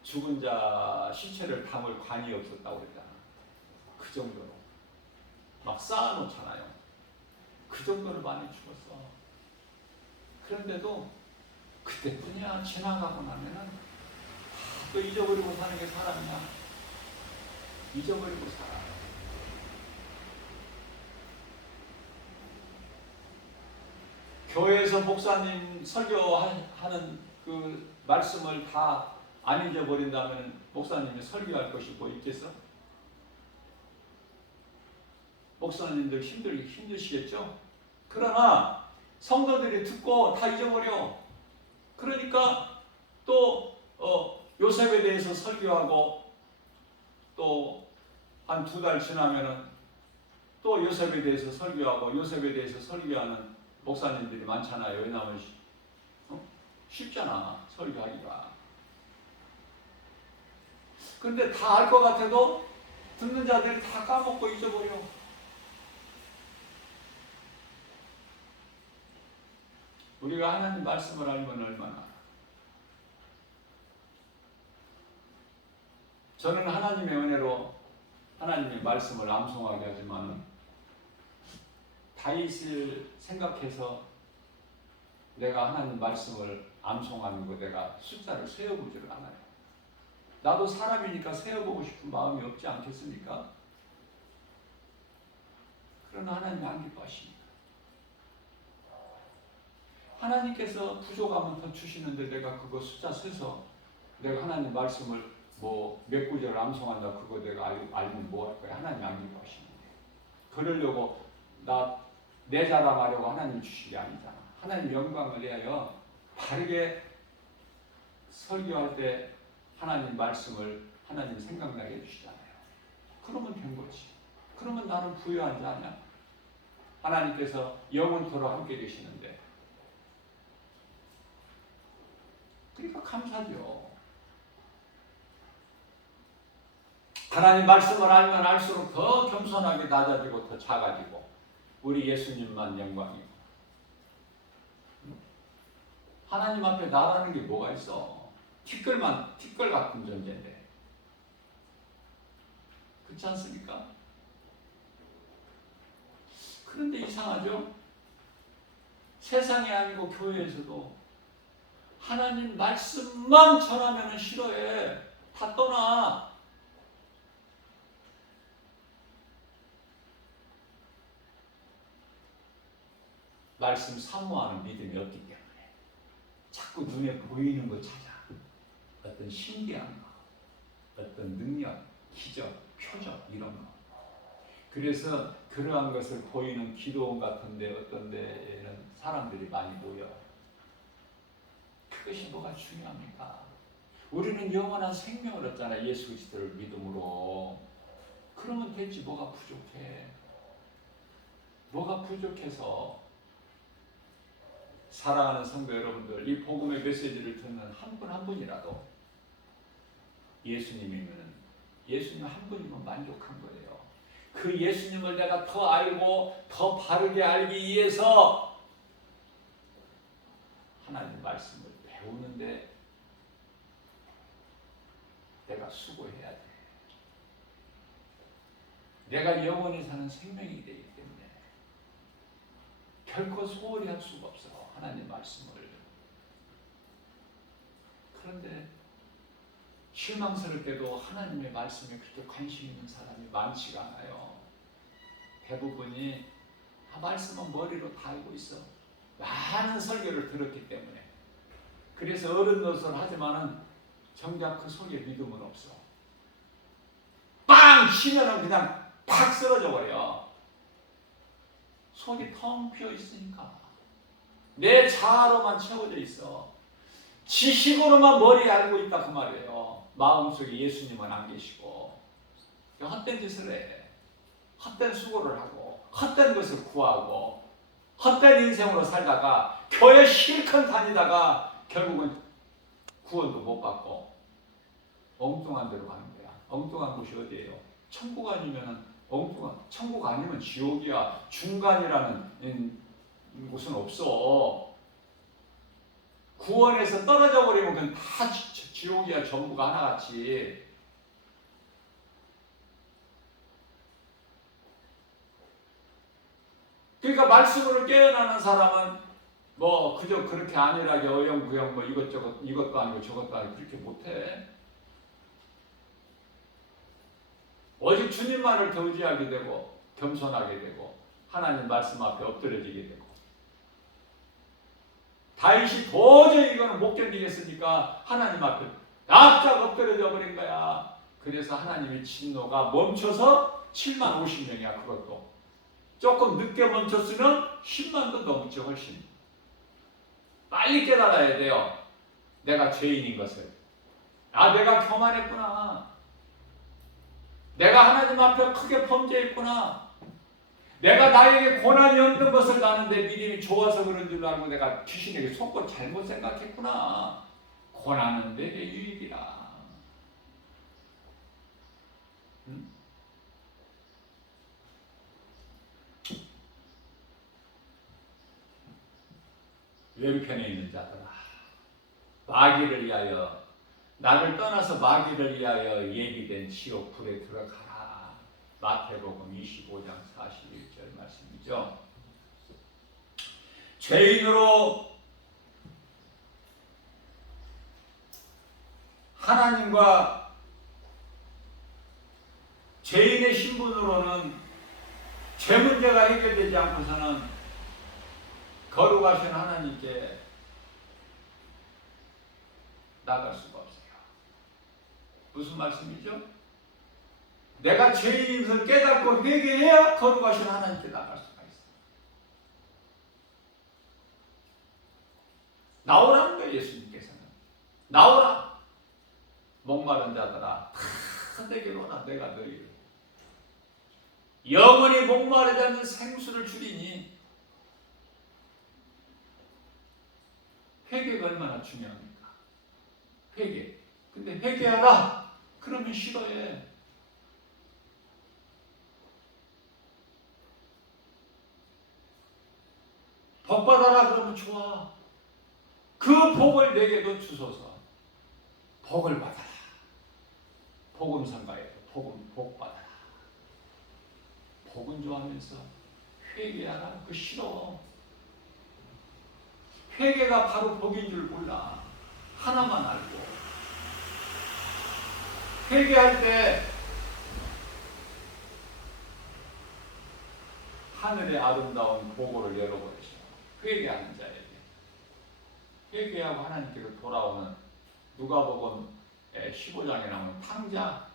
죽은 자 시체를 담을 관이 없었다고 그랬잖아. 그 정도로 막 쌓아놓잖아요. 그 정도로 많이 죽었어. 그런데도 그때뿐이야. 지나가고 나면은 또 잊어버리고 사는 게 사람이야. 잊어버리고 살아. 교회에서 목사님 설교하는 그 말씀을 다 안 잊어버린다면 목사님이 설교할 것이 뭐 있겠어? 목사님들 힘드시겠죠? 그러나 성도들이 듣고 다 잊어버려. 그러니까 또 요셉에 대해서 설교하고 또 한 2달 지나면은 또 요셉에 대해서 설교하고 요셉에 대해서 설교하는 목사님들이 많잖아요. 왜냐하면 쉽잖아 설교하기가. 그런데 다 알 것 같아도 듣는 자들이 다 까먹고 잊어버려. 우리가 하나님 말씀을 알면 얼마나. 저는 하나님의 은혜로 하나님의 말씀을 암송하게 하지만 다윗을 생각해서 내가 하나님 말씀을 암송하는 거 내가 숫자를 세어보지를 않아요. 나도 사람이니까 세어보고 싶은 마음이 없지 않겠습니까? 그러나 하나님이 안 기뻐하십니다. 하나님께서 부족하면 더 주시는데 내가 그거 숫자 세서 내가 하나님 말씀을 뭐 몇 구절을 암송한다 그거 내가 알면 뭐 할 거야. 하나님이 안 기뻐하시는데. 그러려고 내 자랑하려고 하나님 주신 게 아니잖아. 하나님 영광을 위하여 바르게 설교할 때 하나님 말씀을 하나님 생각나게 해주시잖아요. 그러면 된 거지. 그러면 나는 부유한 자냐? 하나님께서 영원토록 함께 계시는데. 그러니까 감사죠. 하나님 말씀을 알면 알수록 더 겸손하게 낮아지고 더 작아지고 우리 예수님만 영광이고. 하나님 앞에 나라는 게 뭐가 있어? 티끌 같은 존재인데. 그렇지 않습니까? 그런데 이상하죠? 세상이 아니고 교회에서도 하나님 말씀만 전하면 싫어해. 다 떠나. 말씀 사모하는 믿음이 없기 때문에 자꾸 눈에 보이는 거 찾아. 어떤 신기한 거, 어떤 능력, 기적, 표적 이런 거. 그래서 그러한 것을 보이는 기도원 같은데 어떤 데에는 사람들이 많이 모여. 그것이 뭐가 중요합니까? 우리는 영원한 생명을 얻잖아. 예수 그리스도를 믿음으로. 그러면 됐지. 뭐가 부족해? 뭐가 부족해서? 사랑하는 성도 여러분들, 이 복음의 메시지를 듣는 한 분 한 분이라도 예수님이면 예수님 한 분이면 만족한 거예요. 그 예수님을 내가 더 알고 더 바르게 알기 위해서 하나님 말씀을 배우는데 내가 수고해야 돼. 내가 영원히 사는 생명이 되기 때문에 결코 소홀히 할 수가 없어. 하나님 말씀을. 그런데 실망스럽게도 하나님의 말씀에 그렇게 관심 있는 사람이 많지가 않아요. 대부분이 말씀은 머리로 다 알고 있어. 많은 설교를 들었기 때문에. 그래서 어른 노릇을 하지만은 정작 그 속에 믿음은 없어. 빵 치면은 그냥 팍 쓰러져 버려. 속이 텅 비어 있으니까. 내 자아로만 채워져 있어. 지식으로만 머리에 알고 있다 그 말이에요. 마음속에 예수님은 안 계시고 헛된 짓을 해. 헛된 수고를 하고 헛된 것을 구하고 헛된 인생으로 살다가 교회 실컷 다니다가 결국은 구원도 못 받고 엉뚱한 데로 가는 거야. 엉뚱한 곳이 어디예요? 천국 아니면은 엉뚱한, 천국 아니면 지옥이야. 중간이라는 곳은 없어. 구원에서 떨어져 버리면 그건 다 지옥이야. 전부가 하나같이. 그러니까 말씀으로 깨어나는 사람은 뭐 그저 그렇게 안일하게 어영부영 뭐 이것저것 이것도 아니고 저것도 아니고 그렇게 못해. 오직 주님만을 더 의지하게 되고 겸손하게 되고 하나님 말씀 앞에 엎드려지게 되고 다윗이 도저히 이거는 못 견디겠으니까 하나님 앞에 납작 엎드려져 버린 거야. 그래서 하나님의 진노가 멈춰서 7만 50명이야. 그것도 조금 늦게 멈췄으면 10만도 넘죠. 훨씬 빨리 깨달아야 돼요. 내가 죄인인 것을. 내가 교만했구나. 내가 하나님 앞에 크게 범죄했구나. 내가 나에게 고난이 없는 것을 나는 내 믿음이 좋아서 그런 줄 알고 내가 귀신에게 속고 잘못 생각했구나. 고난은 내게 유익이라. 응? 왼편에 있는 자들아, 마귀를 위하여 나를 떠나서 마귀를 위하여 예비된 지옥 불에 들어가라. 마태복음 25장 41절 말씀이죠. 죄인으로 하나님과 죄인의 신분으로는 죄 문제가 해결되지 않고서는 거룩하신 하나님께 나갈 수가 없어요. 무슨 말씀이죠? 내가 죄인인 것을 깨닫고 회개해야 거룩하신 하나님께 나갈 수가 있어요. 나오라는 거예요. 예수님께서는 나오라. 목마른 자들아 다 내게로 오라. 내가 너희를 영원히 목마르지 않는 생수를 주리니. 회개가 얼마나 중요합니까? 회개. 근데 회개하라 그러면 싫어해. 복 받아라 그러면 좋아. 그 복을 내게도 주소서. 복을 받아라. 복음 선가에서 복 받아라. 복은 좋아하면서 회개하라 그 싫어. 회개가 바로 복인 줄 몰라. 하나만 알고 회개할 때 하늘의 아름다운 보고를 열어버리셔. 회개하는 자에게. 회개하고 하나님께로 돌아오는 누가복음 15장에 나오는 탕자.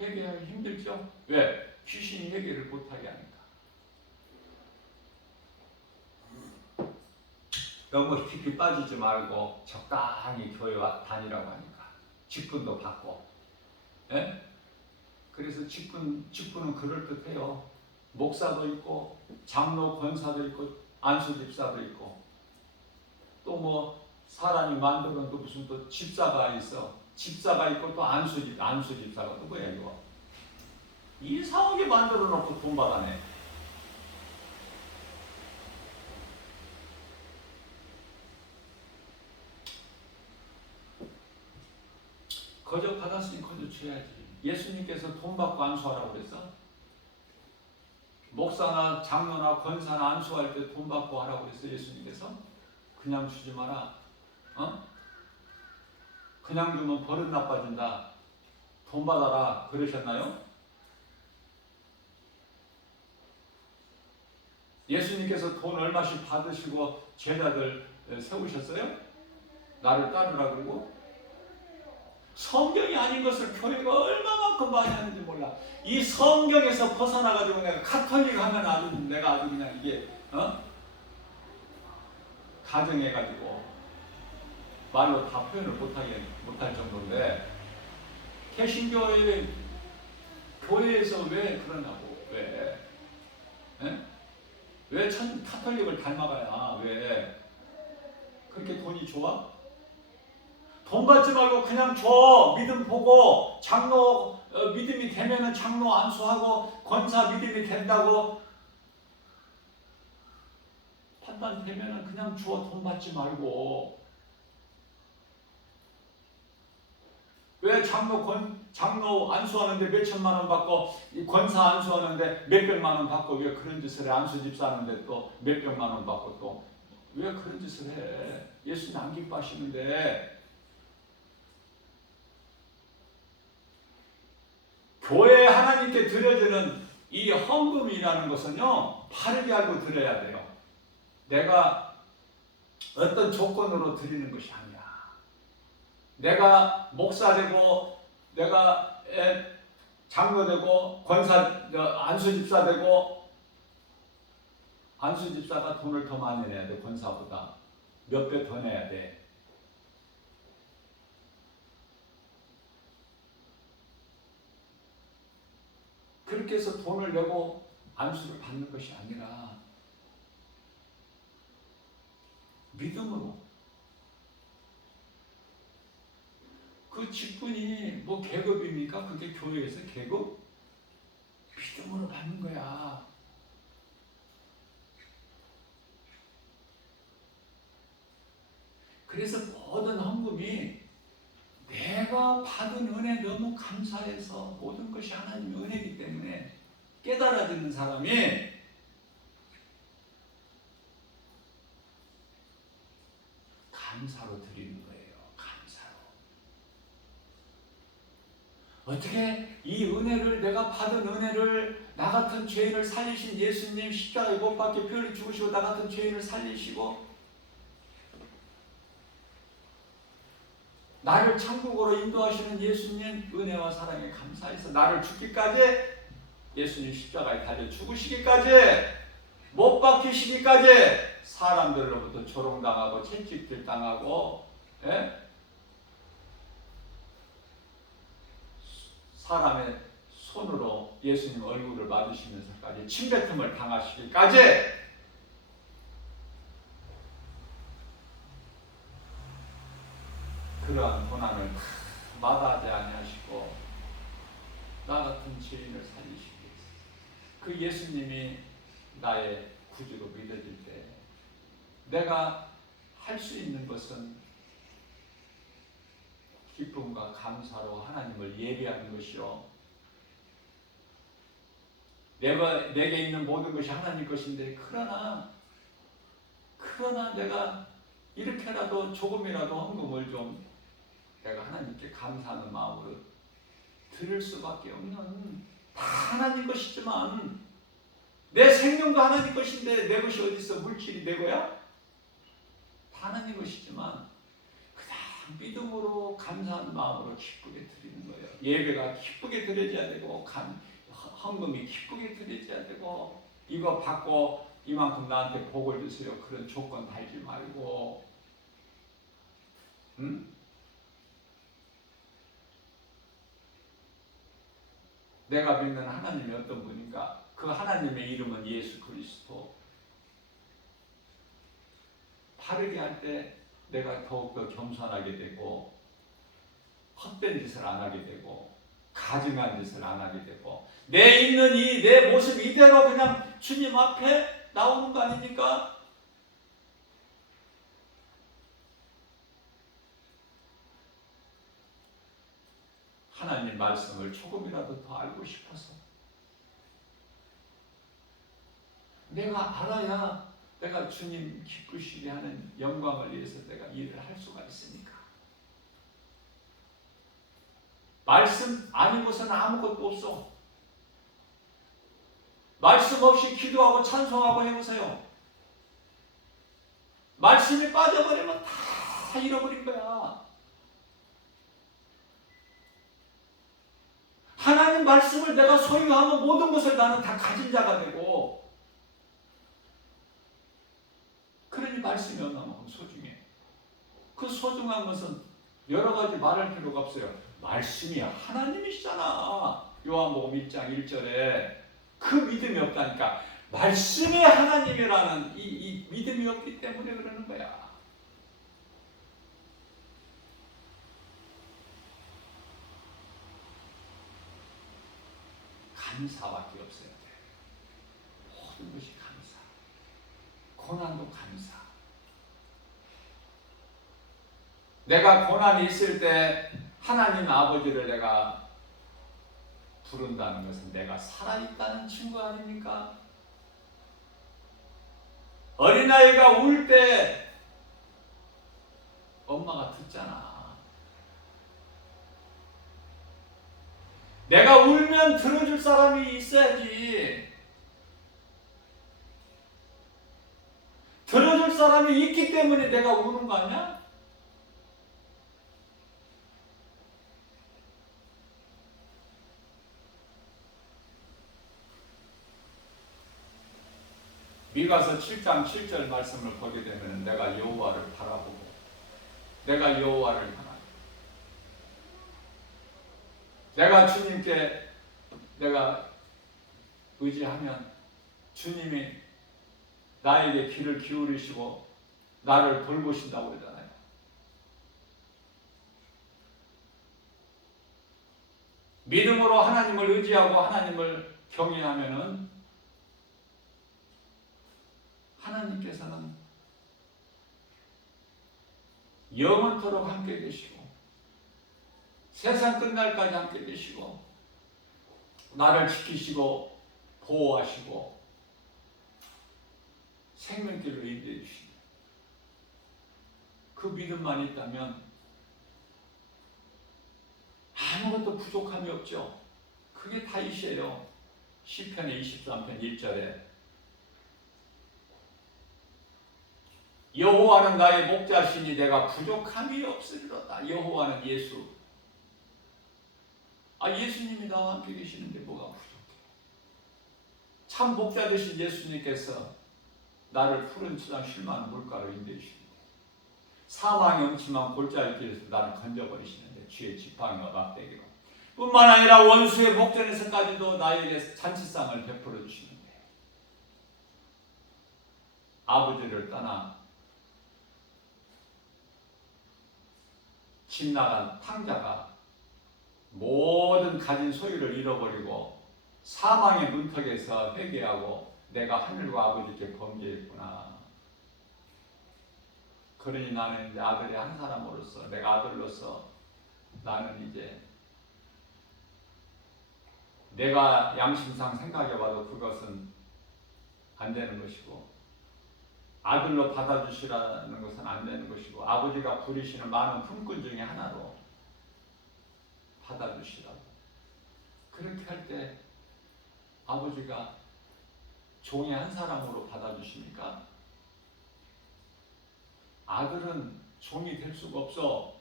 회개하기 힘들죠? 왜? 귀신이 회개를 못하게 하니까. 너무 깊이 빠지지 말고 적당히 교회 다니라고 하니까. 직분도 받고. 예? 그래서 직분은 그럴듯해요. 목사도 있고 장로 권사도 있고 안수집사도 있고 또 뭐 사람이 만들어놓은 또 무슨 또 집사가 있어. 집사가 있고 또 안수집사가 또 뭐야 이거. 이상하게 만들어놓고 돈 받아내. 거저 받았으니 거저 줘야지. 예수님께서 돈 받고 안수하라고 그랬어? 목사나 장로나 권사나 안수할 때 돈 받고 하라고 그랬어 예수님께서? 그냥 주지 마라. 그냥 주면 버릇 나빠진다. 돈 받아라 그러셨나요? 예수님께서 돈 얼마씩 받으시고 제자들 세우셨어요? 나를 따르라 그러고 성경이 아닌 것을 교회가 얼마만큼 많이 하는지 몰라. 이 성경에서 벗어나가지고 내가 카톨릭 하면 아주 내가 아주 그냥 이게 가정해가지고 말로 다 표현을 못할 정도인데 개신교회 교회에서 왜 그러냐고. 왜 카톨릭을 닮아가야 왜 그렇게 돈이 좋아? 돈 받지 말고 그냥 줘. 믿음 보고 장로 믿음이 되면은 장로 안수하고 권사 믿음이 된다고 판단 되면은 그냥 줘. 돈 받지 말고. 왜 장로 안수하는데 몇 천만 원 받고 권사 안수하는데 몇 백만 원 받고 왜 그런 짓을 해? 안수 집사 하는데 또 몇 백만 원 받고 또 왜 그런 짓을 해? 예수님 안 기뻐하시는데. 교회 하나님께 드려지는 이 헌금이라는 것은요, 바르게 알고 드려야 돼요. 내가 어떤 조건으로 드리는 것이 아니야. 내가 목사 되고, 내가 장로 되고, 권사, 안수집사 되고, 안수집사가 돈을 더 많이 내야 돼, 권사보다. 몇 배 더 내야 돼. 그렇게 해서 돈을 내고 안수를 받는 것이 아니라 믿음으로. 그 직분이 뭐 계급입니까? 그게 교회에서 계급? 믿음으로 받는 거야. 그래서 모든 헌금이 내가 받은 은혜 너무 감사해서 모든 것이 하나님의 은혜이기 때문에 깨달아지는 사람이 감사로 드리는 거예요. 감사로. 어떻게 이 은혜를, 내가 받은 은혜를, 나 같은 죄인을 살리신 예수님 십자가에 못 박혀 피 흘려 죽으시고 나 같은 죄인을 살리시고 나를 천국으로 인도하시는 예수님 은혜와 사랑에 감사해서 나를 죽기까지, 예수님 십자가에 달려 죽으시기까지, 못 박히시기까지 사람들로부터 조롱당하고 채찍질 당하고 사람의 손으로 예수님 얼굴을 맞으시면서까지 침뱉음을 당하시기까지 그러한 고난을 마다하지 아니하시고 나 같은 죄인을 살리시기 위해서 그 예수님이 나의 구주로 믿어질 때 내가 할 수 있는 것은 기쁨과 감사로 하나님을 예배하는 것이요, 내게 있는 모든 것이 하나님 것인데 그러나 내가 이렇게라도 조금이라도 헌금을 좀 내가 하나님께 감사하는 마음으로 드릴 수밖에 없는, 다 하나님 것이지만 내 생명도 하나님 것인데 내 것이 어디 있어? 물질이 내 거야? 다 하나님 것이지만 그냥 믿음으로 감사하는 마음으로 기쁘게 드리는 거예요. 예배가 기쁘게 드려져야 되고 헌금이 기쁘게 드려져야 되고, 이거 받고 이만큼 나한테 복을 주세요 그런 조건 달지 말고, 내가 믿는 하나님이 어떤 분인가? 그 하나님의 이름은 예수 그리스도. 바르게 할 때 내가 더욱더 겸손하게 되고 헛된 짓을 안 하게 되고 가증한 짓을 안 하게 되고 내 있는 내 모습 이대로 그냥 주님 앞에 나오는 거 아닙니까? 하나님 말씀을 조금이라도 더 알고 싶어서 내가 알아야 내가 주님 기쁘시게 하는 영광을 위해서 내가 일을 할 수가 있으니까. 말씀 아니고서는 아무것도 없어. 말씀 없이 기도하고 찬송하고 해보세요. 말씀이 빠져버리면 다 다 잃어버린 거야. 하나님 말씀을 내가 소유하면 모든 것을 나는 다 가진 자가 되고, 그러니 말씀이 얼마나 소중해. 그 소중한 것은 여러 가지 말할 필요가 없어요. 말씀이 하나님이시잖아. 요한복음 1장 1절에 그 믿음이 없다니까. 말씀이 하나님이라는 이 믿음이 없기 때문에 그러는 거야. 감사밖에 없어야 돼. 모든 것이 감사. 고난도 감사. 내가 고난이 있을 때 하나님 아버지를 내가 부른다는 것은 내가 살아있다는 증거 아닙니까? 어린아이가 울 때 엄마가 듣잖아. 내가 울면 들어줄 사람이 있어야지. 들어줄 사람이 있기 때문에 내가 우는 거 아니야? 미가서 7장 7절 말씀을 보게 되면 내가 여호와를 바라보고 내가 여호와를 향하여 내가 주님께 내가 의지하면 주님이 나에게 귀를 기울이시고 나를 돌보신다고 그러잖아요. 믿음으로 하나님을 의지하고 하나님을 경외하면은 하나님께서는 영원토록 함께 계시고 세상 끝날까지 함께 계시고 나를 지키시고 보호하시고 생명길로 인도해 주십니다. 그 믿음만 있다면 아무것도 부족함이 없죠. 그게 다윗이에요. 시편의 23편 1절에 여호와는 나의 목자시니 내가 부족함이 없으리로다. 여호와는 예수. 예수님이 나와 함께 계시는데 뭐가 부족해? 참 목자 되신 예수님께서 나를 푸른 수장 쉴만한 물가로 인도해주십니다. 사망의 음침한 골짜기 길에서 나를 건져버리시는데 주의 지팡이와 막대기로 뿐만 아니라 원수의 목전에서까지도 나에게 잔치상을 베풀어 주시는데 아버지를 떠나 집 나간 탕자가 모든 가진 소유를 잃어버리고 사망의 문턱에서 회개하고 내가 하늘과 아버지께 범죄했구나. 그러니 나는 이제 아들의 한 사람으로서 내가 아들로서 나는 이제 내가 양심상 생각해봐도 그것은 안 되는 것이고 아들로 받아주시라는 것은 안 되는 것이고 아버지가 부리시는 많은 품꾼 중에 하나로 받아주시라고. 그렇게 할 때 아버지가 종의 한 사람으로 받아주십니까? 아들은 종이 될 수가 없어.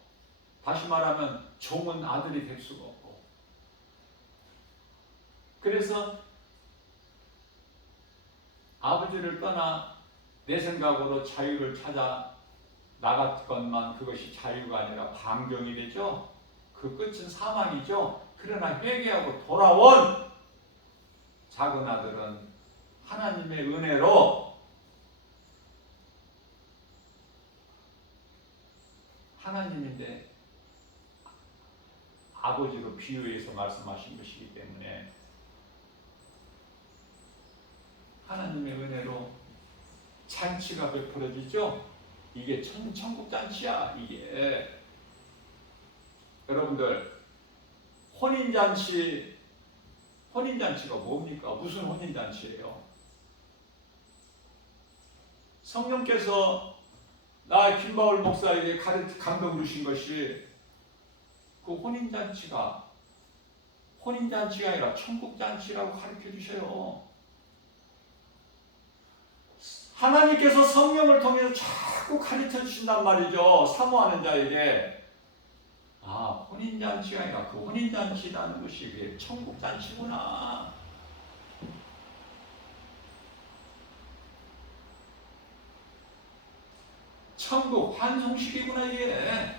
다시 말하면 종은 아들이 될 수가 없고. 그래서 아버지를 떠나 내 생각으로 자유를 찾아 나갔건만 그것이 자유가 아니라 방종이 되죠. 그 끝은 사망이죠. 그러나 회개하고 돌아온 작은 아들은 하나님의 은혜로 하나님인데 아버지로 비유해서 말씀하신 것이기 때문에 하나님의 은혜로 잔치가 베풀어지죠. 이게 천국 잔치야. 이게 여러분들 혼인잔치가 뭡니까? 무슨 혼인잔치예요? 성령께서 나 김바울 목사에게 감동 주신 것이 그 혼인잔치가 아니라 천국잔치라고 가르쳐 주셔요. 하나님께서 성령을 통해서 자꾸 자꾸 가르쳐 주신단 말이죠. 사모하는 자에게. 아, 혼인잔치가 아니라 그 혼인잔치라는 것이 그게 천국잔치구나. 천국 환송식이구나 이게.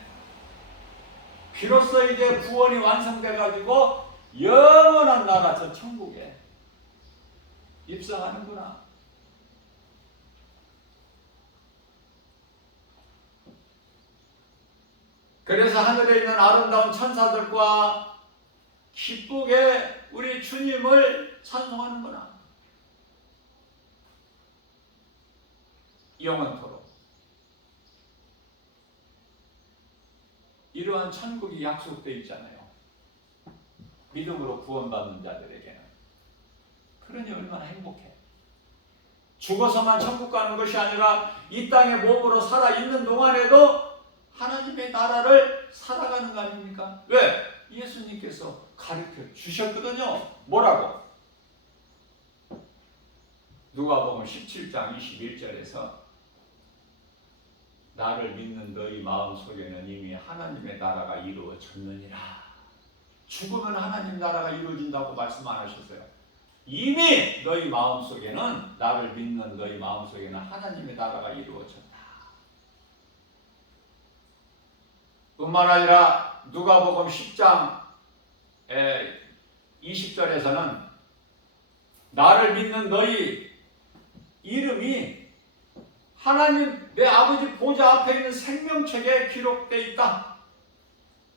비로소 이제 구원이 완성돼가지고 영원한 나라 저 천국에 입성하는구나. 그래서 하늘에 있는 아름다운 천사들과 기쁘게 우리 주님을 찬송하는구나. 영원토록. 이러한 천국이 약속되어 있잖아요. 믿음으로 구원받는 자들에게는. 그러니 얼마나 행복해. 죽어서만 천국 가는 것이 아니라 이 땅에 몸으로 살아있는 동안에도 하나님의 나라를 살아가는 거 아닙니까? 왜? 예수님께서 가르쳐 주셨거든요. 뭐라고? 누가복음 17장 21절에서 나를 믿는 너희 마음속에는 이미 하나님의 나라가 이루어졌느니라. 죽으면 하나님 나라가 이루어진다고 말씀 안 하셨어요. 이미 너희 마음속에는, 나를 믿는 너희 마음속에는 하나님의 나라가 이루어졌다. 뿐만 아니라 누가복음 10장 20절에서는 나를 믿는 너희 이름이 하나님 내 아버지 보좌 앞에 있는 생명책에 기록되어 있다.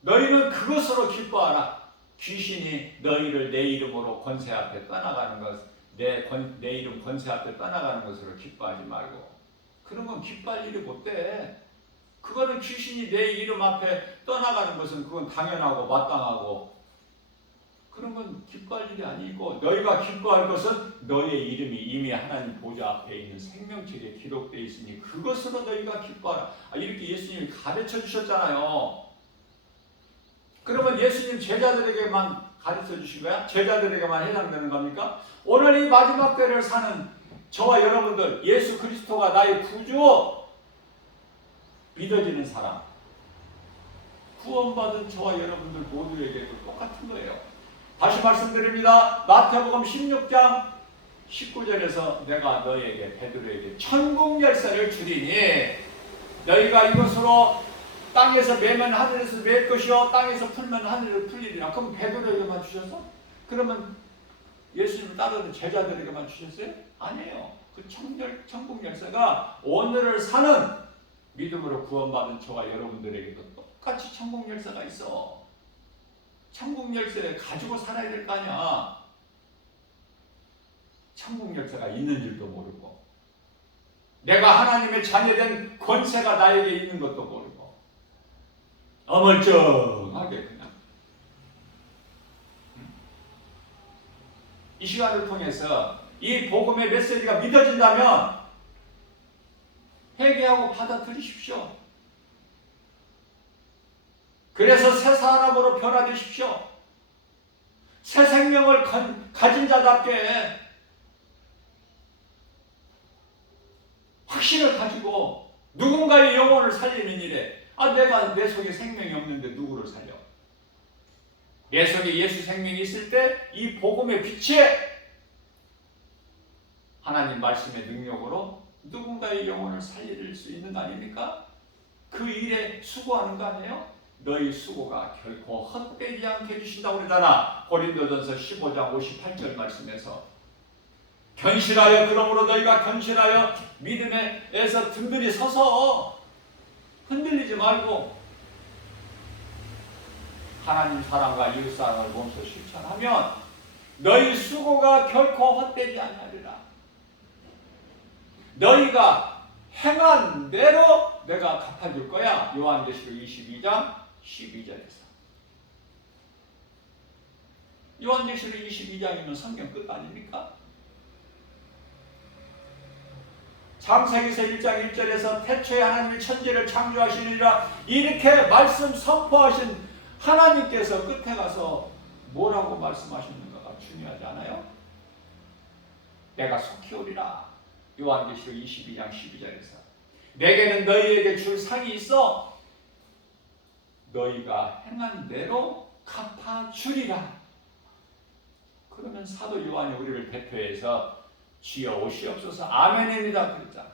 너희는 그것으로 기뻐하라. 귀신이 너희를 내 이름으로 권세 앞에 떠나가는 것, 내 이름 권세 앞에 떠나가는 것으로 기뻐하지 말고. 그런 건 기뻐할 일이 못 돼. 그거는 귀신이 내 이름 앞에 떠나가는 것은 그건 당연하고 마땅하고 그런 건 기뻐할 일이 아니고, 너희가 기뻐할 것은 너희의 이름이 이미 하나님 보좌 앞에 있는 생명책에 기록되어 있으니 그것으로 너희가 기뻐하라. 이렇게 예수님이 가르쳐 주셨잖아요. 그러면 예수님 제자들에게만 가르쳐 주신 거야? 제자들에게만 해당되는 겁니까? 오늘 이 마지막 때를 사는 저와 여러분들, 예수 그리스도가 나의 구주 믿어지는 사람, 구원받은 저와 여러분들 모두에게도 똑같은 거예요. 다시 말씀드립니다. 마태복음 16장 19절에서 내가 너에게 베드로에게 천국 열쇠를 주리니 너희가 이것으로 땅에서 매면 하늘에서 맬 것이요 땅에서 풀면 하늘에서 풀리리라. 그럼 베드로에게만 주셔서? 그러면 예수님을 따르는 제자들에게만 주셨어요? 아니에요. 그 천국 열쇠가 오늘을 사는 믿음으로 구원받은 저와 여러분들에게도 똑같이 천국 열쇠가 있어. 천국 열쇠 가지고 살아야 될 거 아니야. 천국 열쇠가 있는 줄도 모르고, 내가 하나님의 자녀된 권세가 나에게 있는 것도 모르고, 어물쩡하게 그냥. 이 시간을 통해서 이 복음의 메시지가 믿어진다면 회개하고 받아들이십시오. 그래서 새 사람으로 변화되십시오. 새 생명을 가진 자답게 확신을 가지고 누군가의 영혼을 살리는 일에, 내가 내 속에 생명이 없는데 누구를 살려? 내 속에 예수 생명이 있을 때 이 복음의 빛에 하나님 말씀의 능력으로 누군가의 영혼을 살릴 수 있는 거 아닙니까? 그 일에 수고하는 거 아니에요? 너희 수고가 결코 헛되지 않게 해주신다고 그러잖아. 고린도전서 15장 58절 말씀에서 견실하여, 그러므로 너희가 견실하여 믿음에서 든든히 서서 흔들리지 말고 하나님 사랑과 이웃 사랑을 몸소 실천하면 너희 수고가 결코 헛되지 않으리라. 너희가 행한 대로 내가 갚아줄 거야. 요한계시록 22장 12절에서. 요한계시록 22장이면 성경 끝 아닙니까? 창세기서 1장 1절에서 태초에 하나님이 천지를 창조하시니라 이렇게 말씀 선포하신 하나님께서 끝에 가서 뭐라고 말씀하셨는가가 중요하지 않아요? 내가 속히 오리라. 요한계시록 22장 12절에서 내게는 너희에게 줄 상이 있어. 너희가 행한 대로 갚아주리라. 그러면 사도 요한이 우리를 대표해서 주여 오시옵소서 아멘입니다 그랬잖아.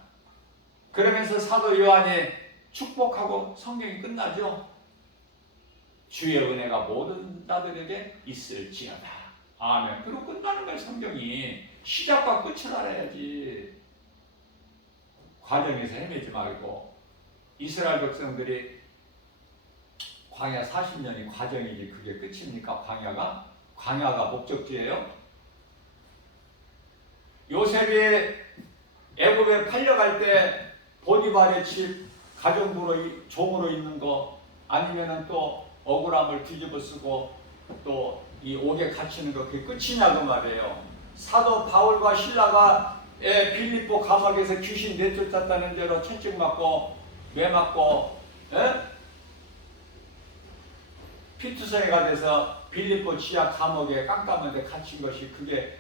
그러면서 사도 요한이 축복하고 성경이 끝나죠. 주의 은혜가 모든 자들에게 있을지어다. 아멘. 그리고 끝나는 거예요. 성경이 시작과 끝을 알아야지. 과정에서 헤매지 말고. 이스라엘 백성들이 광야 40년이 과정이지 그게 끝입니까? 광야가 목적지예요. 요셉이 애굽에 팔려갈 때 보디발의 집 가정부로 종으로 있는 거, 아니면은 또 억울함을 뒤집어 쓰고 또 이 옥에 갇히는 거, 그게 끝이냐고 말이에요. 사도 바울과 실라가 빌립보 감옥에서 귀신 내쫓았다는 죄로 채찍맞고 매맞고 피투성이가 돼서 빌립보 지하 감옥에 깜깜한 데 갇힌 것이 그게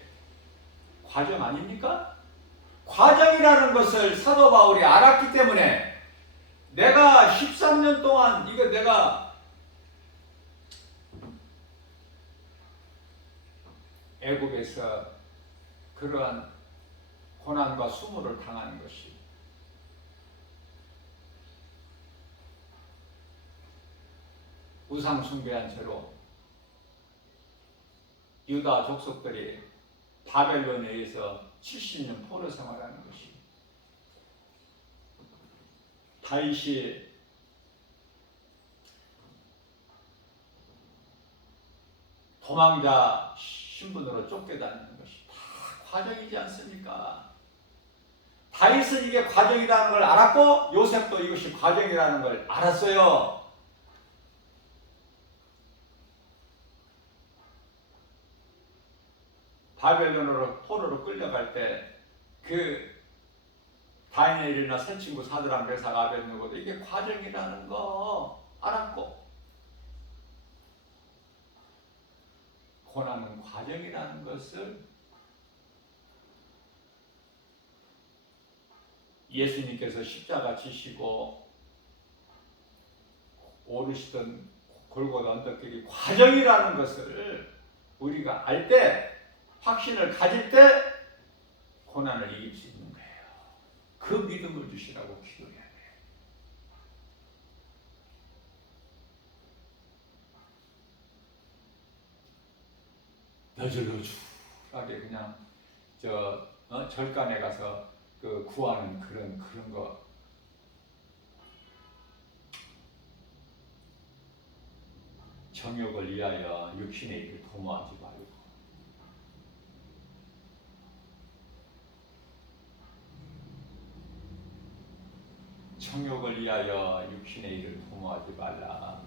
과정 아닙니까? 과정이라는 것을 사도 바울이 알았기 때문에 내가 13년 동안 이거 내가 애국에서 그러한 고난과 수모를 당하는 것이 우상 숭배한 채로 유다 족속들이 바벨론에 의해서 70년 포로 생활하는 것이, 다윗이 도망자 신분으로 쫓겨다니는 것이 다 과정이지 않습니까? 다윗은 이게 과정이라는 걸 알았고 요셉도 이것이 과정이라는 걸 알았어요. 바벨론으로 포로로 끌려갈 때 그 다니엘이나 새 친구 사드락 메삭 아벳느고도 이게 과정이라는 거 알았고, 고난은 과정이라는 것을 예수님께서 십자가 지시고 오르시던 골고다 언덕길이 과정이라는 것을 우리가 알 때, 확신을 가질 때 고난을 이길 수 있는 거예요. 그 믿음을 주시라고 기도해야 돼요. 너줄너줄하게 그냥 절간에 가서 그 구하는 그런 거. 정욕을 위하여 육신의 일을 도모하지 말고 정욕을 위하여 육신의 일을 도모하지 말라.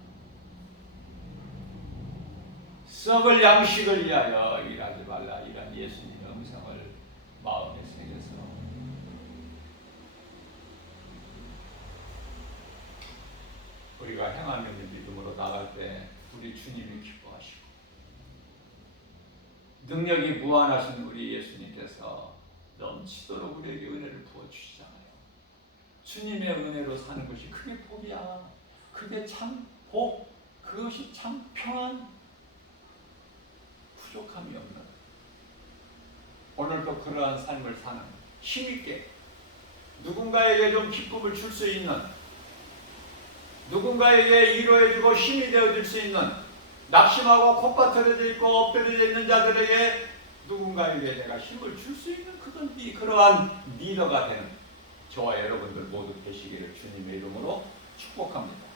썩을 양식을 위하여 일하지 말라. 이런 예수님의 음성을 마음에 새겨서 우리가 행하는 믿음으로 나갈 때 우리 주님이 기뻐하시고 능력이 무한하신 우리 예수님께서 넘치도록 우리에게 은혜를 부어주시잖아요. 주님의 은혜로 사는 것이 그게 복이야. 그게 참 복, 그것이 참 평안, 부족함이 없는, 오늘도 그러한 삶을 사는 힘있게 누군가에게 좀 기쁨을 줄 수 있는, 누군가에게 위로해주고 힘이 되어줄 수 있는, 낙심하고 콧바틀어져 있고 엎드려져 있는 자들에게 누군가에게 내가 힘을 줄 수 있는 그러한 리더가 되는 저와 여러분들 모두 되시기를 주님의 이름으로 축복합니다.